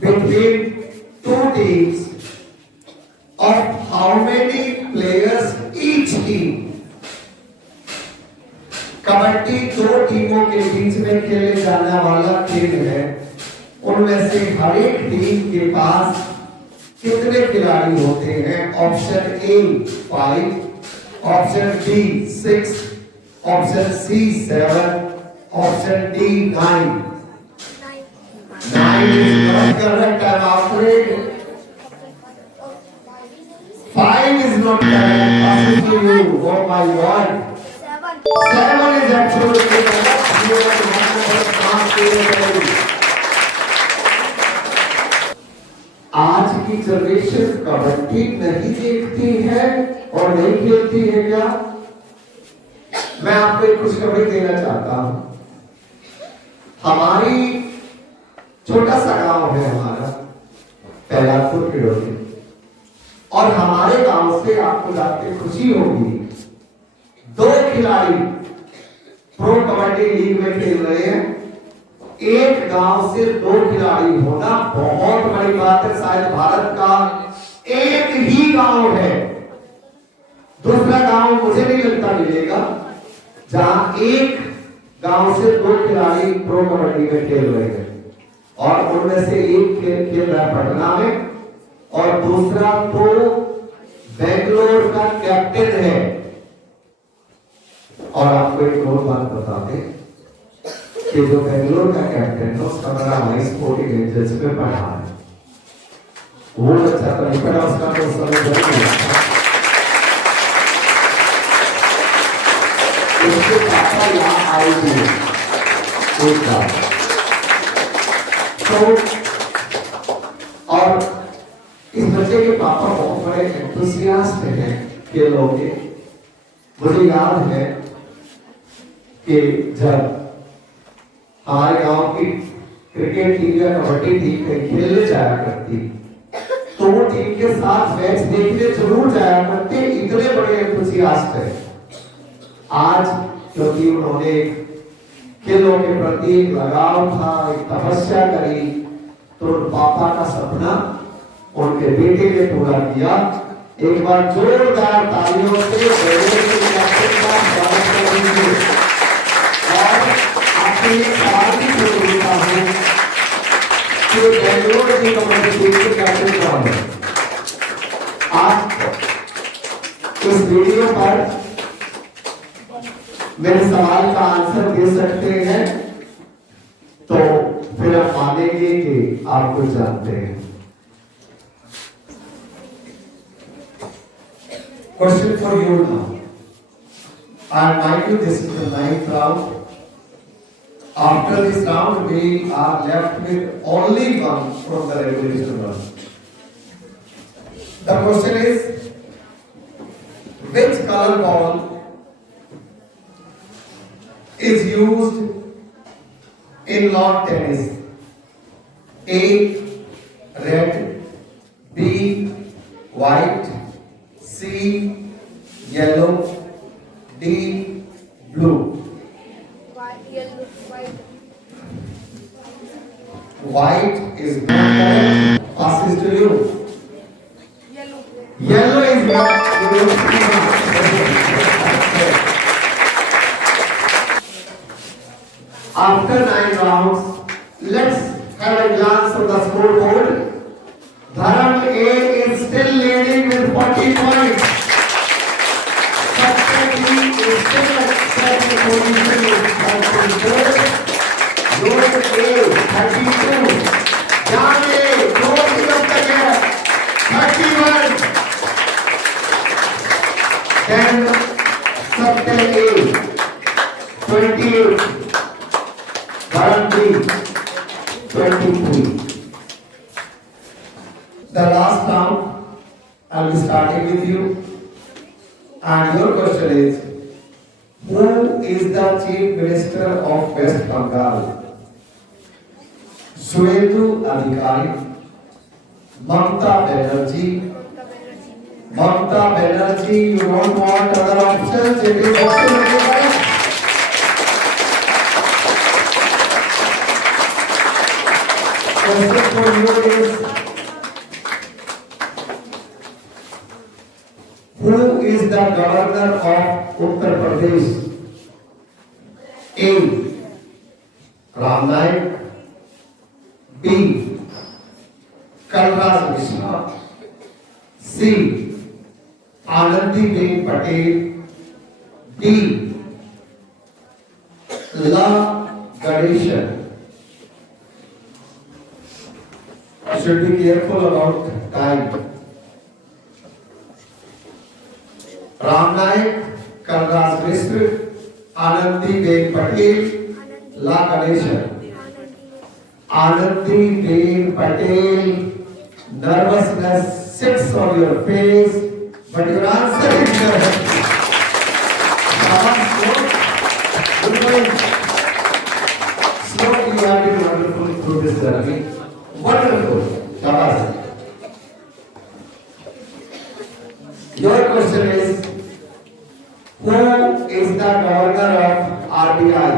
between two teams of how many players each team? Kabaddi दो टीमों के बीच में खेले जाने वाला खेल है। उनमें से हर एक टीम के पास कितने खिलाड़ी होते हैं? Option A 5, option B 6, option C 7, option D 9। 9 is not correct, I'm afraid. 5 is not correct. Passes to you. Oh my God. 7 is absolutely correct. You are not correct. आज की जनरेशन कबड्डी नहीं देखती है और नहीं खेलती है क्या? मैं आपको एक खुशखबरी देना चाहता हूं। हमारी छोटा सा गांव है हमारा पहलापुर किडोली, और हमारे गांव से आपको जाके खुशी होगी, 2 खिलाड़ी प्रो कबड्डी लीग में खेल रहे हैं। एक गांव से 2 खिलाड़ी होना बहुत बड़ी बात है। शायद भारत का एक ही गांव है, दूसरा गांव मुझे नहीं लगता मिलेगा जहां एक गांव से 2 खिलाड़ी प्रो कबड्डी में खेल रहे हैं। और उनमें से एक खेल रहा है पटना में और दूसरा तो बेंगलोर का कैप्टन है। और आपको एक और बात बता दें कि जो बेंगलोर का कैप्टन है उसका बड़ा हाई स्पोर्टिंग एंजल्स में पढ़ा है। वो बच्चा तो नहीं पढ़ा, उसका तो समय जरूर है। उसके पापा यहाँ आए थे एक बार तो, और इस बच्चे के पापा बहुत बड़े एंथुसियास्ट हैं खेलों के। मुझे याद है कि जब हमारे गांव की क्रिकेट टीम या कबड्डी टीम खेलने जाया करती तो वो टीम के साथ मैच देखने जरूर जाया करते, इतने बड़े एंथुसियास्ट हैं। आज क्योंकि उन्होंने खेलों के प्रति एक लगाव था, एक तपस्या करी, तो पापा का सपना उनके बेटे ने पूरा किया। एक बार जोरदार तालियों से और आपसे एक सवाल भी पूछता हूं कि बेंगलोर की कबड्डी टीम के कैप्टन कौन है? आज इस वीडियो पर मेरे सवाल का आंसर दे सकते हैं तो फिर आप मानेंगे कि आप कुछ जानते हैं। Question for you now. And mind you, this is the 9th round. After this round, we are left with only one from the regulation round. The question is, which color ball is used in lawn tennis? A, red, B, white, C, yellow, D, blue. Yellow, white. White is not correct. Passes to you. Yellow. Yellow is not. After 9 rounds, let's have a glance at the scoreboard. Dharam A is still leading with 40 points. Satya B is still at second position with 34. Road A 32. Jan A, closing up the gap, 31. Then Satya A 28. Dharam B 23. The last round, I'll be starting with you. And your question is, who is the Chief Minister of West Bengal? Suvendu Adhikari, Mamata Banerjee, Mamta Banerjee, you don't want other options? It is absolutely correct. Question for you is, who is the governor of Uttar Pradesh? A. Ram Naik. B. Kalraj Mishra. C. Anandiben Patel. D. La Ganeshan. You should be careful about time. Ram Naik, Kalraj Mishra, Anandiben Patel, La Ganeshan. Anandiben Patel, nervousness sits on your face, but your answer is correct. Good morning. Slowly you have been wonderful through this journey. Wonderful. Shabash. Your question is, who is the governor of RBI?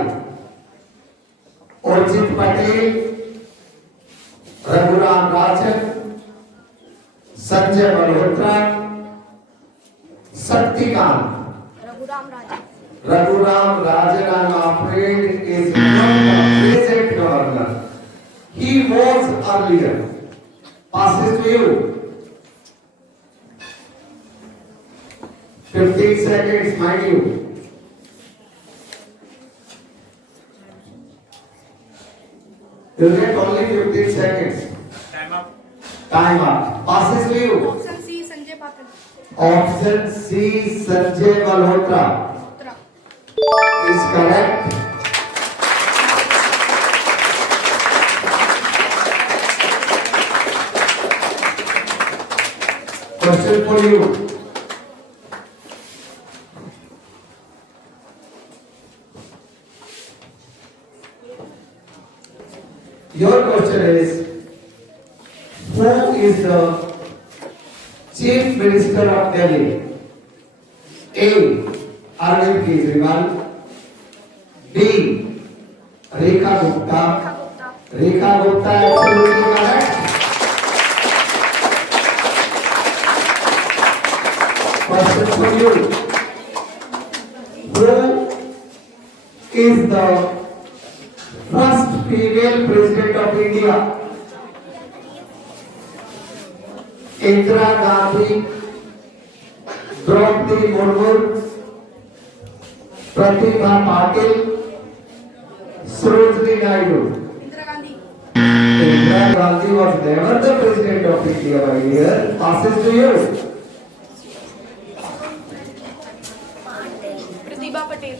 Urjit Patel, Raghuram Rajan, Sanjay Malhotra, Shaktikant. Raghuram Rajan, I'm afraid, is not the present governor. He was earlier. Passes to you. 15 seconds, mind you. You get only 15 seconds. Time up. Time up. Passes to you. Option C, Sanjay Patil. Option C, Sanjay Malhotra Uttara. is correct. Question for you. Your question is, who is the Chief Minister of Delhi? A. Arvind Kejriwal. B. Rekha Gupta. Rekha Gupta, absolutely correct. Question for you. Who is the first female president of India? Indira Gandhi, Draupadi Murmu, Pratibha Patil, Sarojini Naidu. Indira Gandhi. Indira Gandhi was never the president of India, my dear. Passes to you. Pratibha Patel.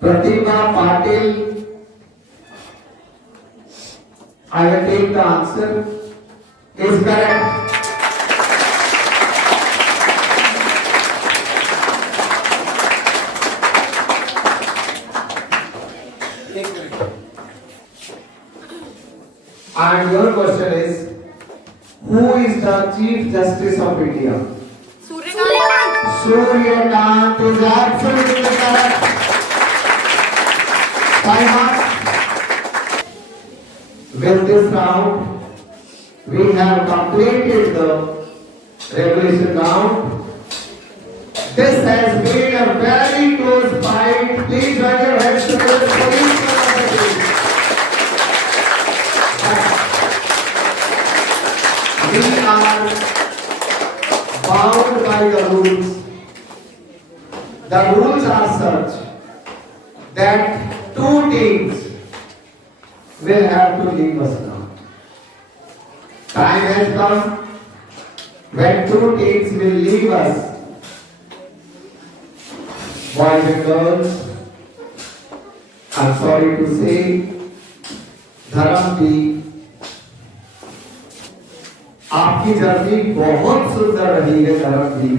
Pratibha Patil. I will take the answer. Is correct. And your question is, who is the Chief Justice of India? Suryakant. Suryakant is absolutely correct. Time up. With this round, we have completed the regulation round. This has been a very close fight. Please join your hands together for each one of the teams. We are bound by the rules. The rules are such that two teams will have to leave us now. Time has come when two teams will leave us. Boys and girls, I'm sorry to say, धर्म की आपकी journey बहुत सुंदर रही है धर्म की,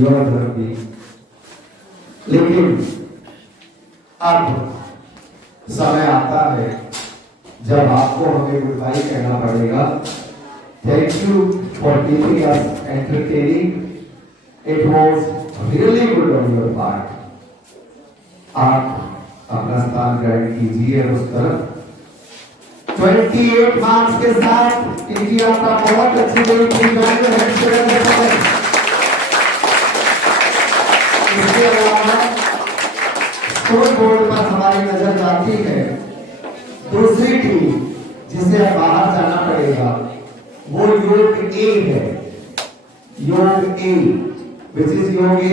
your धर्म की, लेकिन अब समय आता है जब आपको हमें गुड बाय कहना पड़ेगा। Thank you. for keeping us entertaining. It was really good on your part. आप अपना स्थान ग्रहण कीजिए उस तरफ 28 मार्क्स के साथ कीजिए आपका बहुत अच्छी गई थी। इसके अलावा स्कोर बोर्ड पर हमारी नजर जाती है दूसरी टीम जिसे अब बाहर जाना पड़ेगा, वो योग ए है। योग ए विच इज योग ए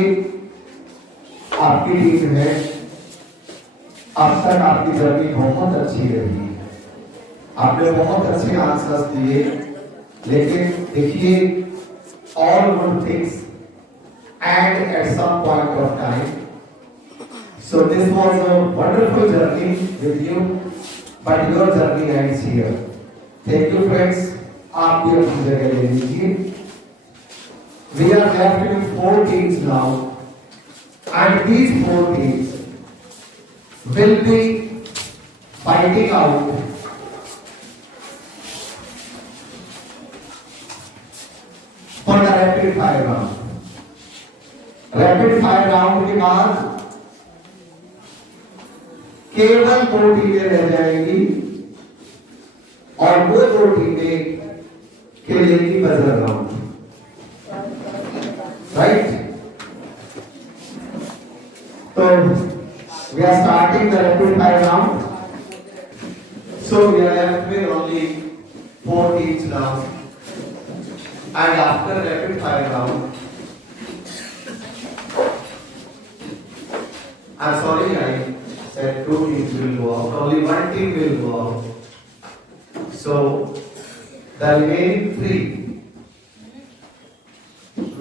आपकी टीम है। अब तक आपकी जर्नी बहुत अच्छी रही, आपने बहुत अच्छे आंसर्स दिए, लेकिन देखिए all good things and at some point of time. So this was a wonderful journey with you, but your journey ends here. Thank you friends. आप भी अपनी जगह ले लीजिए। We are left with 4 teams now, and these 4 teams will be fighting out for the rapid fire round. Rapid fire round के बाद केवल 2 टीमें रह जाएंगी और वो 2 टीमें खेलेंगी बजर राउंड, राइट? तो we are starting the rapid fire round. So we are left with only 4 teams now, and after rapid fire round, I'm sorry, I said 2 teams will go out, only 1 team will go out. So the remaining 3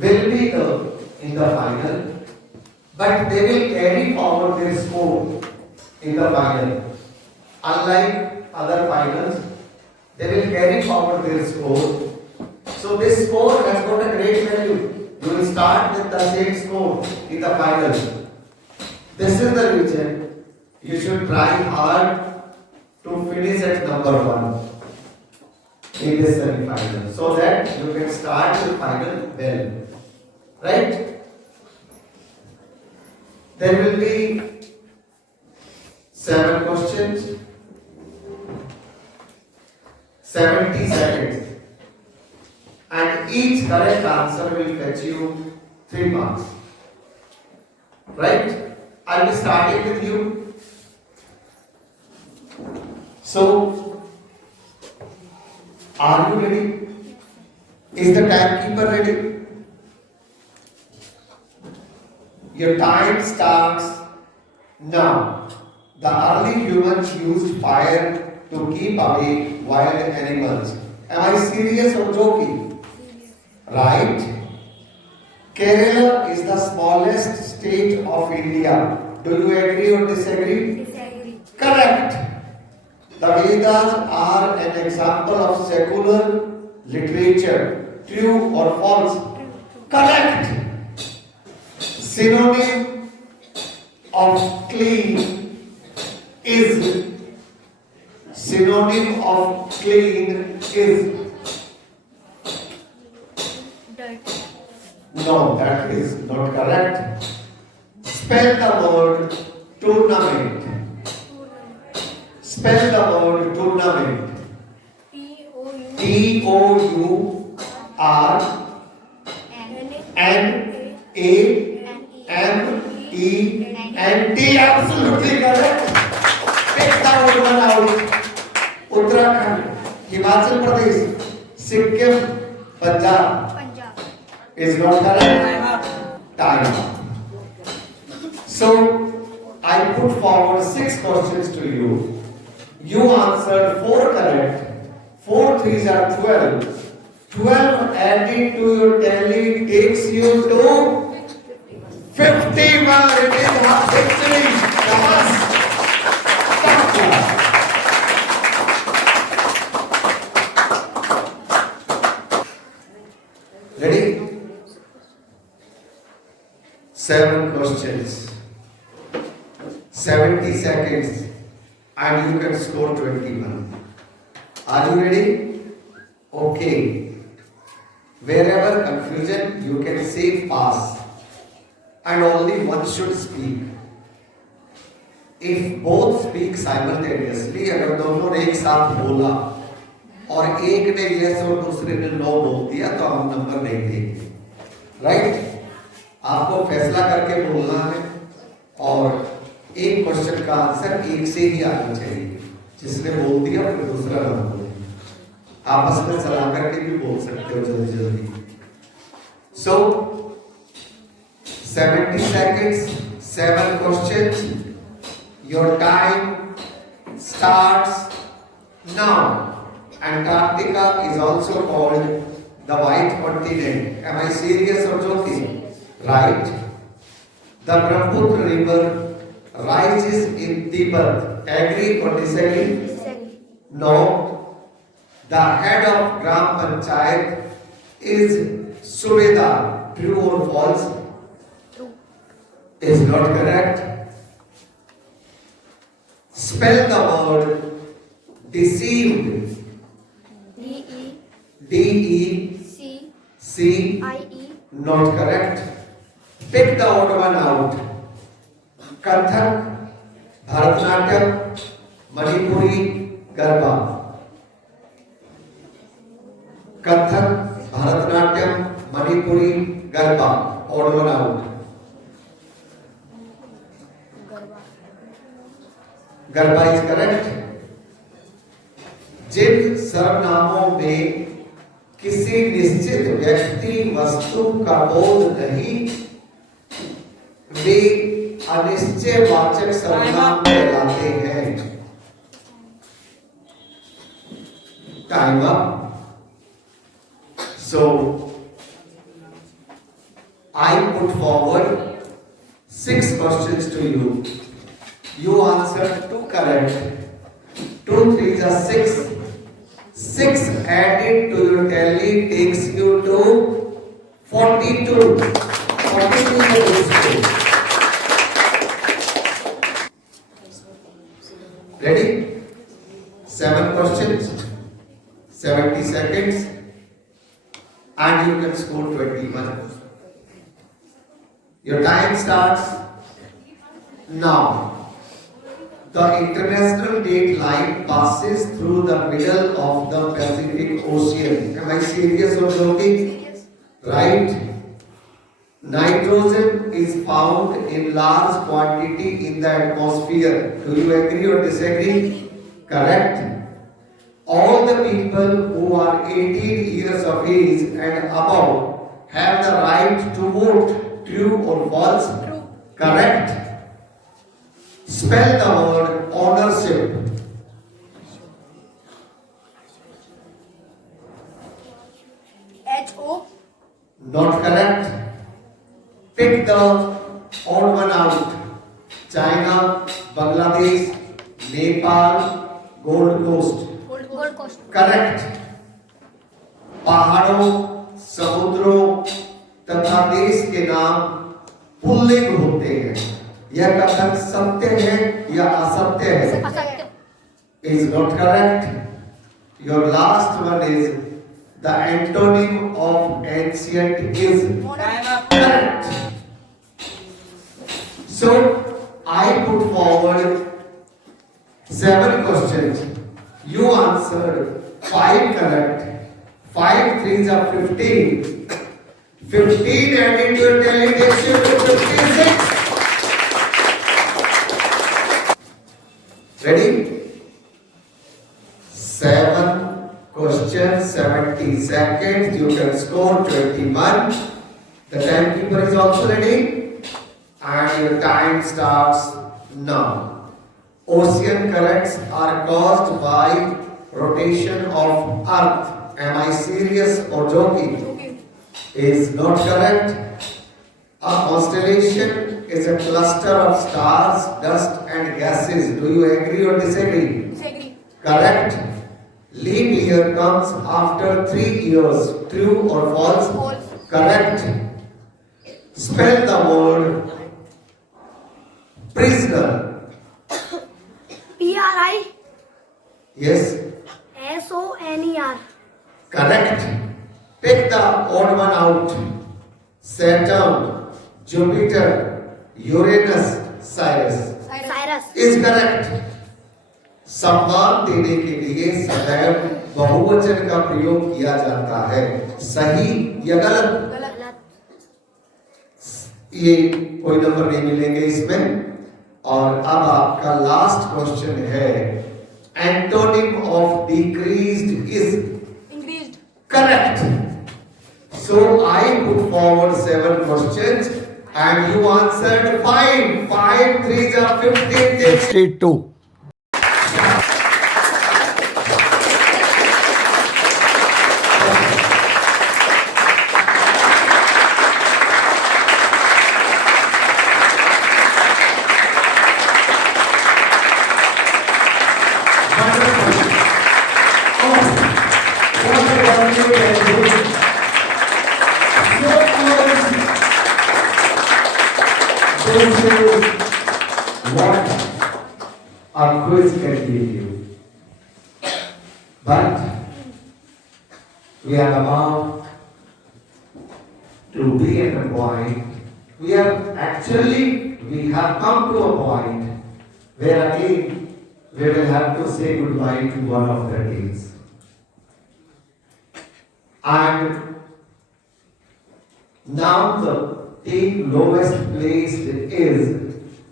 will be in the final, but they will carry forward their score in the final. Unlike other finals, they will carry forward their score. So this score has got a great value. You will start with the same score in the final. This is the reason you should try hard to finish at number 1 in this semi-final, so that you can start the final well, right? There will be 7 questions, 70 seconds, and each correct answer will fetch you 3 marks, right? I'll be starting with you. So, are you ready? Is the timekeeper ready? Your time starts now. The early humans used fire to keep away wild animals. Am I serious or joking? Right? Kerala is the smallest state of India. Do you agree or disagree? Disagree. Correct. The Vedas are an example of secular literature. True or false? Correct. Synonym of clean is Dirt. no, that is not correct. Spell the word tournament. Spell the word tournament. Tournament. Absolutely correct. Pick the word one out. Uttarakhand, Himachal Pradesh, Sikkim, Punjab Punjab. is not correct. Time. So I put forward 6 questions to you. You answered 4 correct. 4 3s are 12. 12 added to your tally takes you to 51. It is a victory. Shabash. Top class. Ready? 7 questions. 70 seconds and you can score 21. Are you ready? Okay. Wherever confusion, you can say pass. And only one should speak. If both speak simultaneously, अगर दोनों ने एक साथ बोला और एक ने yes और दूसरे ने नो बोल दिया तो हम नंबर नहीं देंगे, राइट? आपको फैसला करके बोलना है और एक क्वेश्चन का आंसर एक से ही आना चाहिए. जिसने बोल दिया फिर दूसरा ना बोले. आपस में सलाह करके भी बोल सकते हो जल्दी जल्दी. So 70 seconds, 7 questions. Your time starts now. Antarctica is also called the white continent. Am I serious or joking? Right. The Brahmaputra river rises in Tibet. Agree or disagree? Disagree. No. The head of Gram Panchayat is Subedar. True or false? True. Is not correct. Spell the word deceived. D-E. D-E-C. C-I-E. Not correct. Pick the odd one out. Kathak, Bharatanatyam, Manipuri, Garba. Kathak, Bharatanatyam, Manipuri, Garba. Odd one out. Garba is correct. जिन सर्वनामों में किसी निश्चित व्यक्ति वस्तु का बोध नहीं, वे अनिश्चयवाचक सर्वनाम कहलाते हैं. Time up. So I put forward 6 questions to you. You answered 2 correct. 2 3s are 6. 6 added to your tally takes you to 42. 42 is good. Ready? 7 questions, 70 seconds, and you can score 21. Your time starts now. The international date line passes through the middle of the Pacific Ocean. Am I serious or joking? Serious. Right? Nitrogen is found in large quantity in the atmosphere. Do you agree or disagree? Correct. All the people who are 18 years of age and above have the right to vote. True or false? True. Correct. Spell the word ownership. H-O. Not correct. Pick the odd one out. China, Bangladesh, Nepal, Gold Coast. Gold Coast. Correct. पहाड़ों, समुद्रों तथा देश के नाम pulling होते हैं. यह कथन सत्य है या असत्य है? असत्य. Is not correct. Your last one is the antonym of ancient is correct. So I put forward 7 questions. You answered 5 correct. 5 3s are 15. 15 added to your tally takes you to 56. Ready? 7 questions, 70 seconds. You can score 21. The timekeeper is also ready. And your time starts now. Ocean currents are caused by rotation of Earth. Am I serious or joking? Is not correct. A constellation is a cluster of stars, dust and gases. Do you agree or disagree? Disagree. Correct. Leap year comes after 3 years. True or false? False. Correct. Spell the word prisoner. P-R-I-S-O-N-E-R. Yes. Correct. Pick the odd one out. Saturn, Jupiter, Uranus, Cyrus. Cyrus. Is correct. सम्मान देने के लिए सदैव बहुवचन का प्रयोग किया जाता है, सही या गलत? गलत. ये कोई नंबर नहीं मिलेंगे इसमें। और अब आपका लास्ट क्वेश्चन है, antonym of decreased is Increased. correct. So I put forward 7 questions and you answered 5. 5 3s are 15. 62. What a quiz can give you. But we are about to be at a point, we have come to a point where again we will have to say goodbye to one of the teams. And now the team lowest placed is,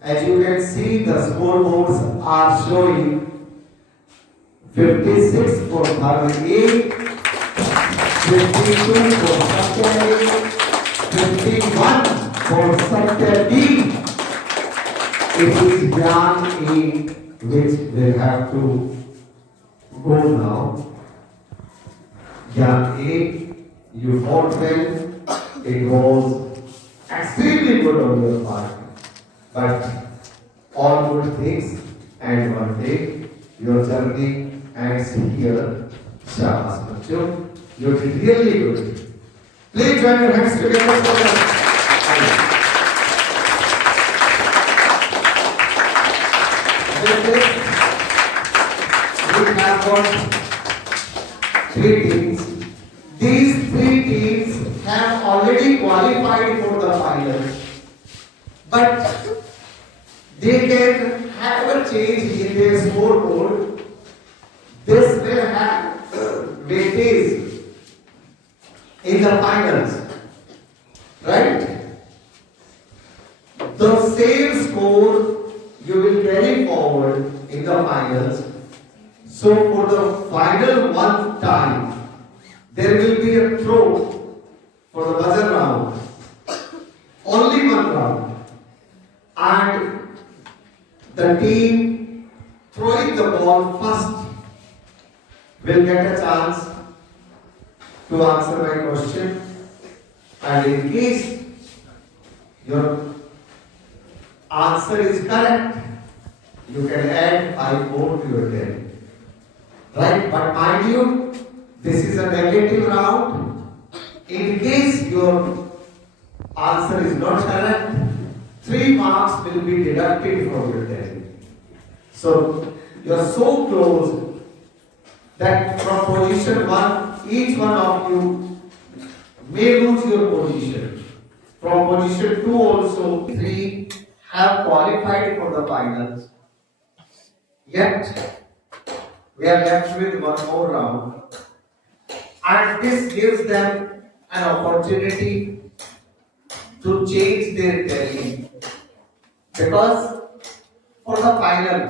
as you can see, the scoreboards are showing 56 for Bharat A, 52 for Satya A, 51 for Satya B. It is Jan A which will have to go now. Jan A, you fought well. It was extremely good on your part. But all good things and one day your journey ends here. Shabash bachcho, you did really good. Please join your hands together for us. With this, we have got 3 teams. These 3 teams have already qualified for the final. But they can have a change in their scoreboard. This will have weightage in the finals, right? The same score you will carry forward in the finals. So for the final one time, there will be a throw for the buzzer round. Only one round. And the team throwing the ball first will get a chance to answer my question. And in case your answer is correct, you can add 5 more to your 10. Right? But mind you, this is a negative round. In case your answer is not correct, 3 marks will be deducted from your 10. So you are so close that from position 1, each one of you may lose your position. From position 2 also, 3 have qualified for the finals. Yet we are left with one more round. And this gives them an opportunity to change their tally. Because for the final,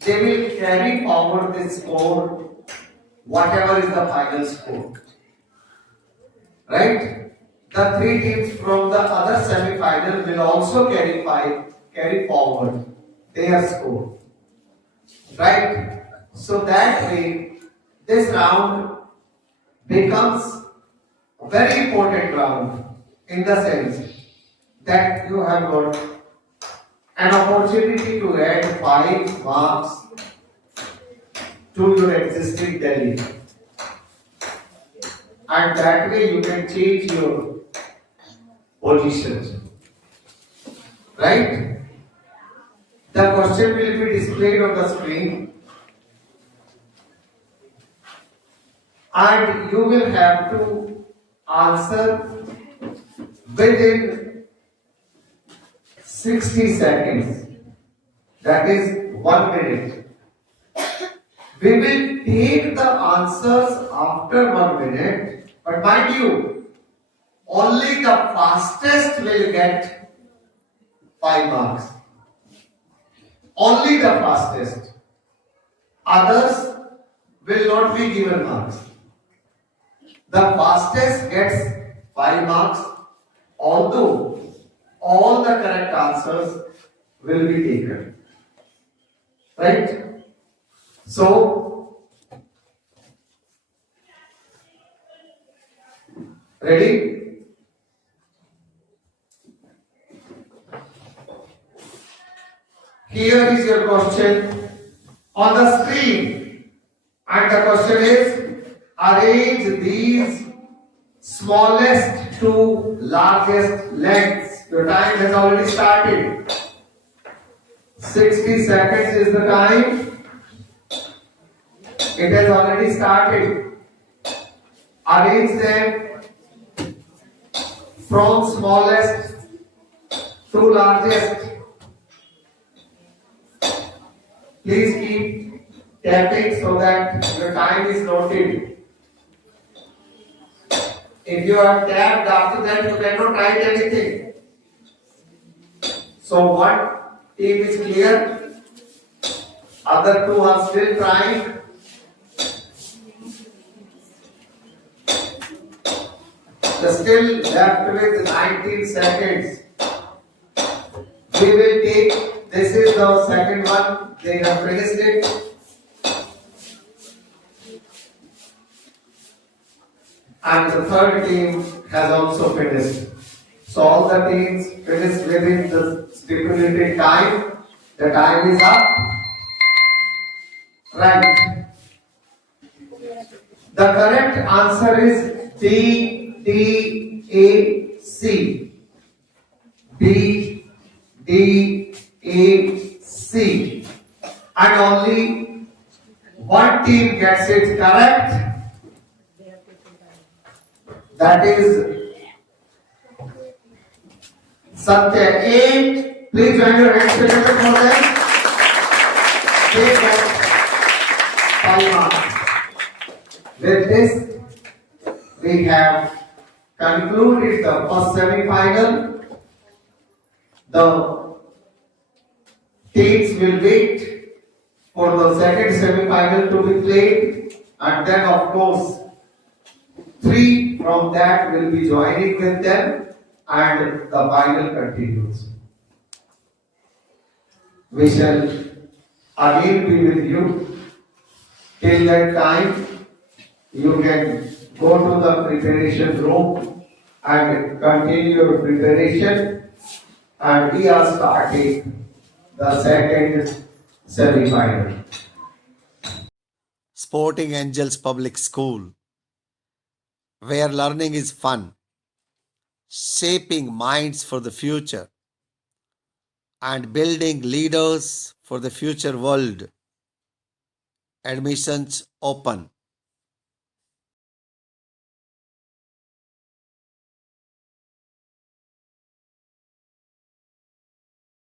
they will carry forward the score, whatever is the final score. Right? The 3 teams from the other semi-final will also carry forward their score. Right? So that way, this round becomes a very important round in the sense that you have got an opportunity to add 5 marks to your existing tally. And that way you can change your positions. Right? The question will be displayed on the screen. And you will have to answer within 60 seconds. That is 1 minute. We will take the answers after 1 minute, but mind you, only the fastest will get 5 marks. Only the fastest. Others will not be given marks. The fastest gets 5 marks, although all the correct answers will be taken. Right? So, ready? Here is your question on the screen, and the question is, arrange these smallest to largest lengths. Your time has already started. 60 seconds is the time. It has already started. Arrange them from smallest to largest. Please keep tapping so that your time is noted. If you have tapped after that, you cannot write anything. So one team is clear, other two are still trying. Still left with 19 seconds. We will take, this is the second one, they have finished it. And the third team has also finished. So all the teams finished within the stipulated time. The time is up. Right. The correct answer is D. D, A, C. D, D, A, C. And only one team gets it correct. That is Satya. 8. Please join your hands together for them. They get 5 marks. With this, we have concluded the first semi-final. The teams will wait for the second semi-final to be played, and then of course 3 from that will be joining with them, and the final continues. We shall again be with you. Till that time, you can go to the preparation room and continue your preparation, and we are starting the second semi-final. Sporting Angels Public School, where learning is fun, shaping minds for the future, and building leaders for the future world. Admissions open.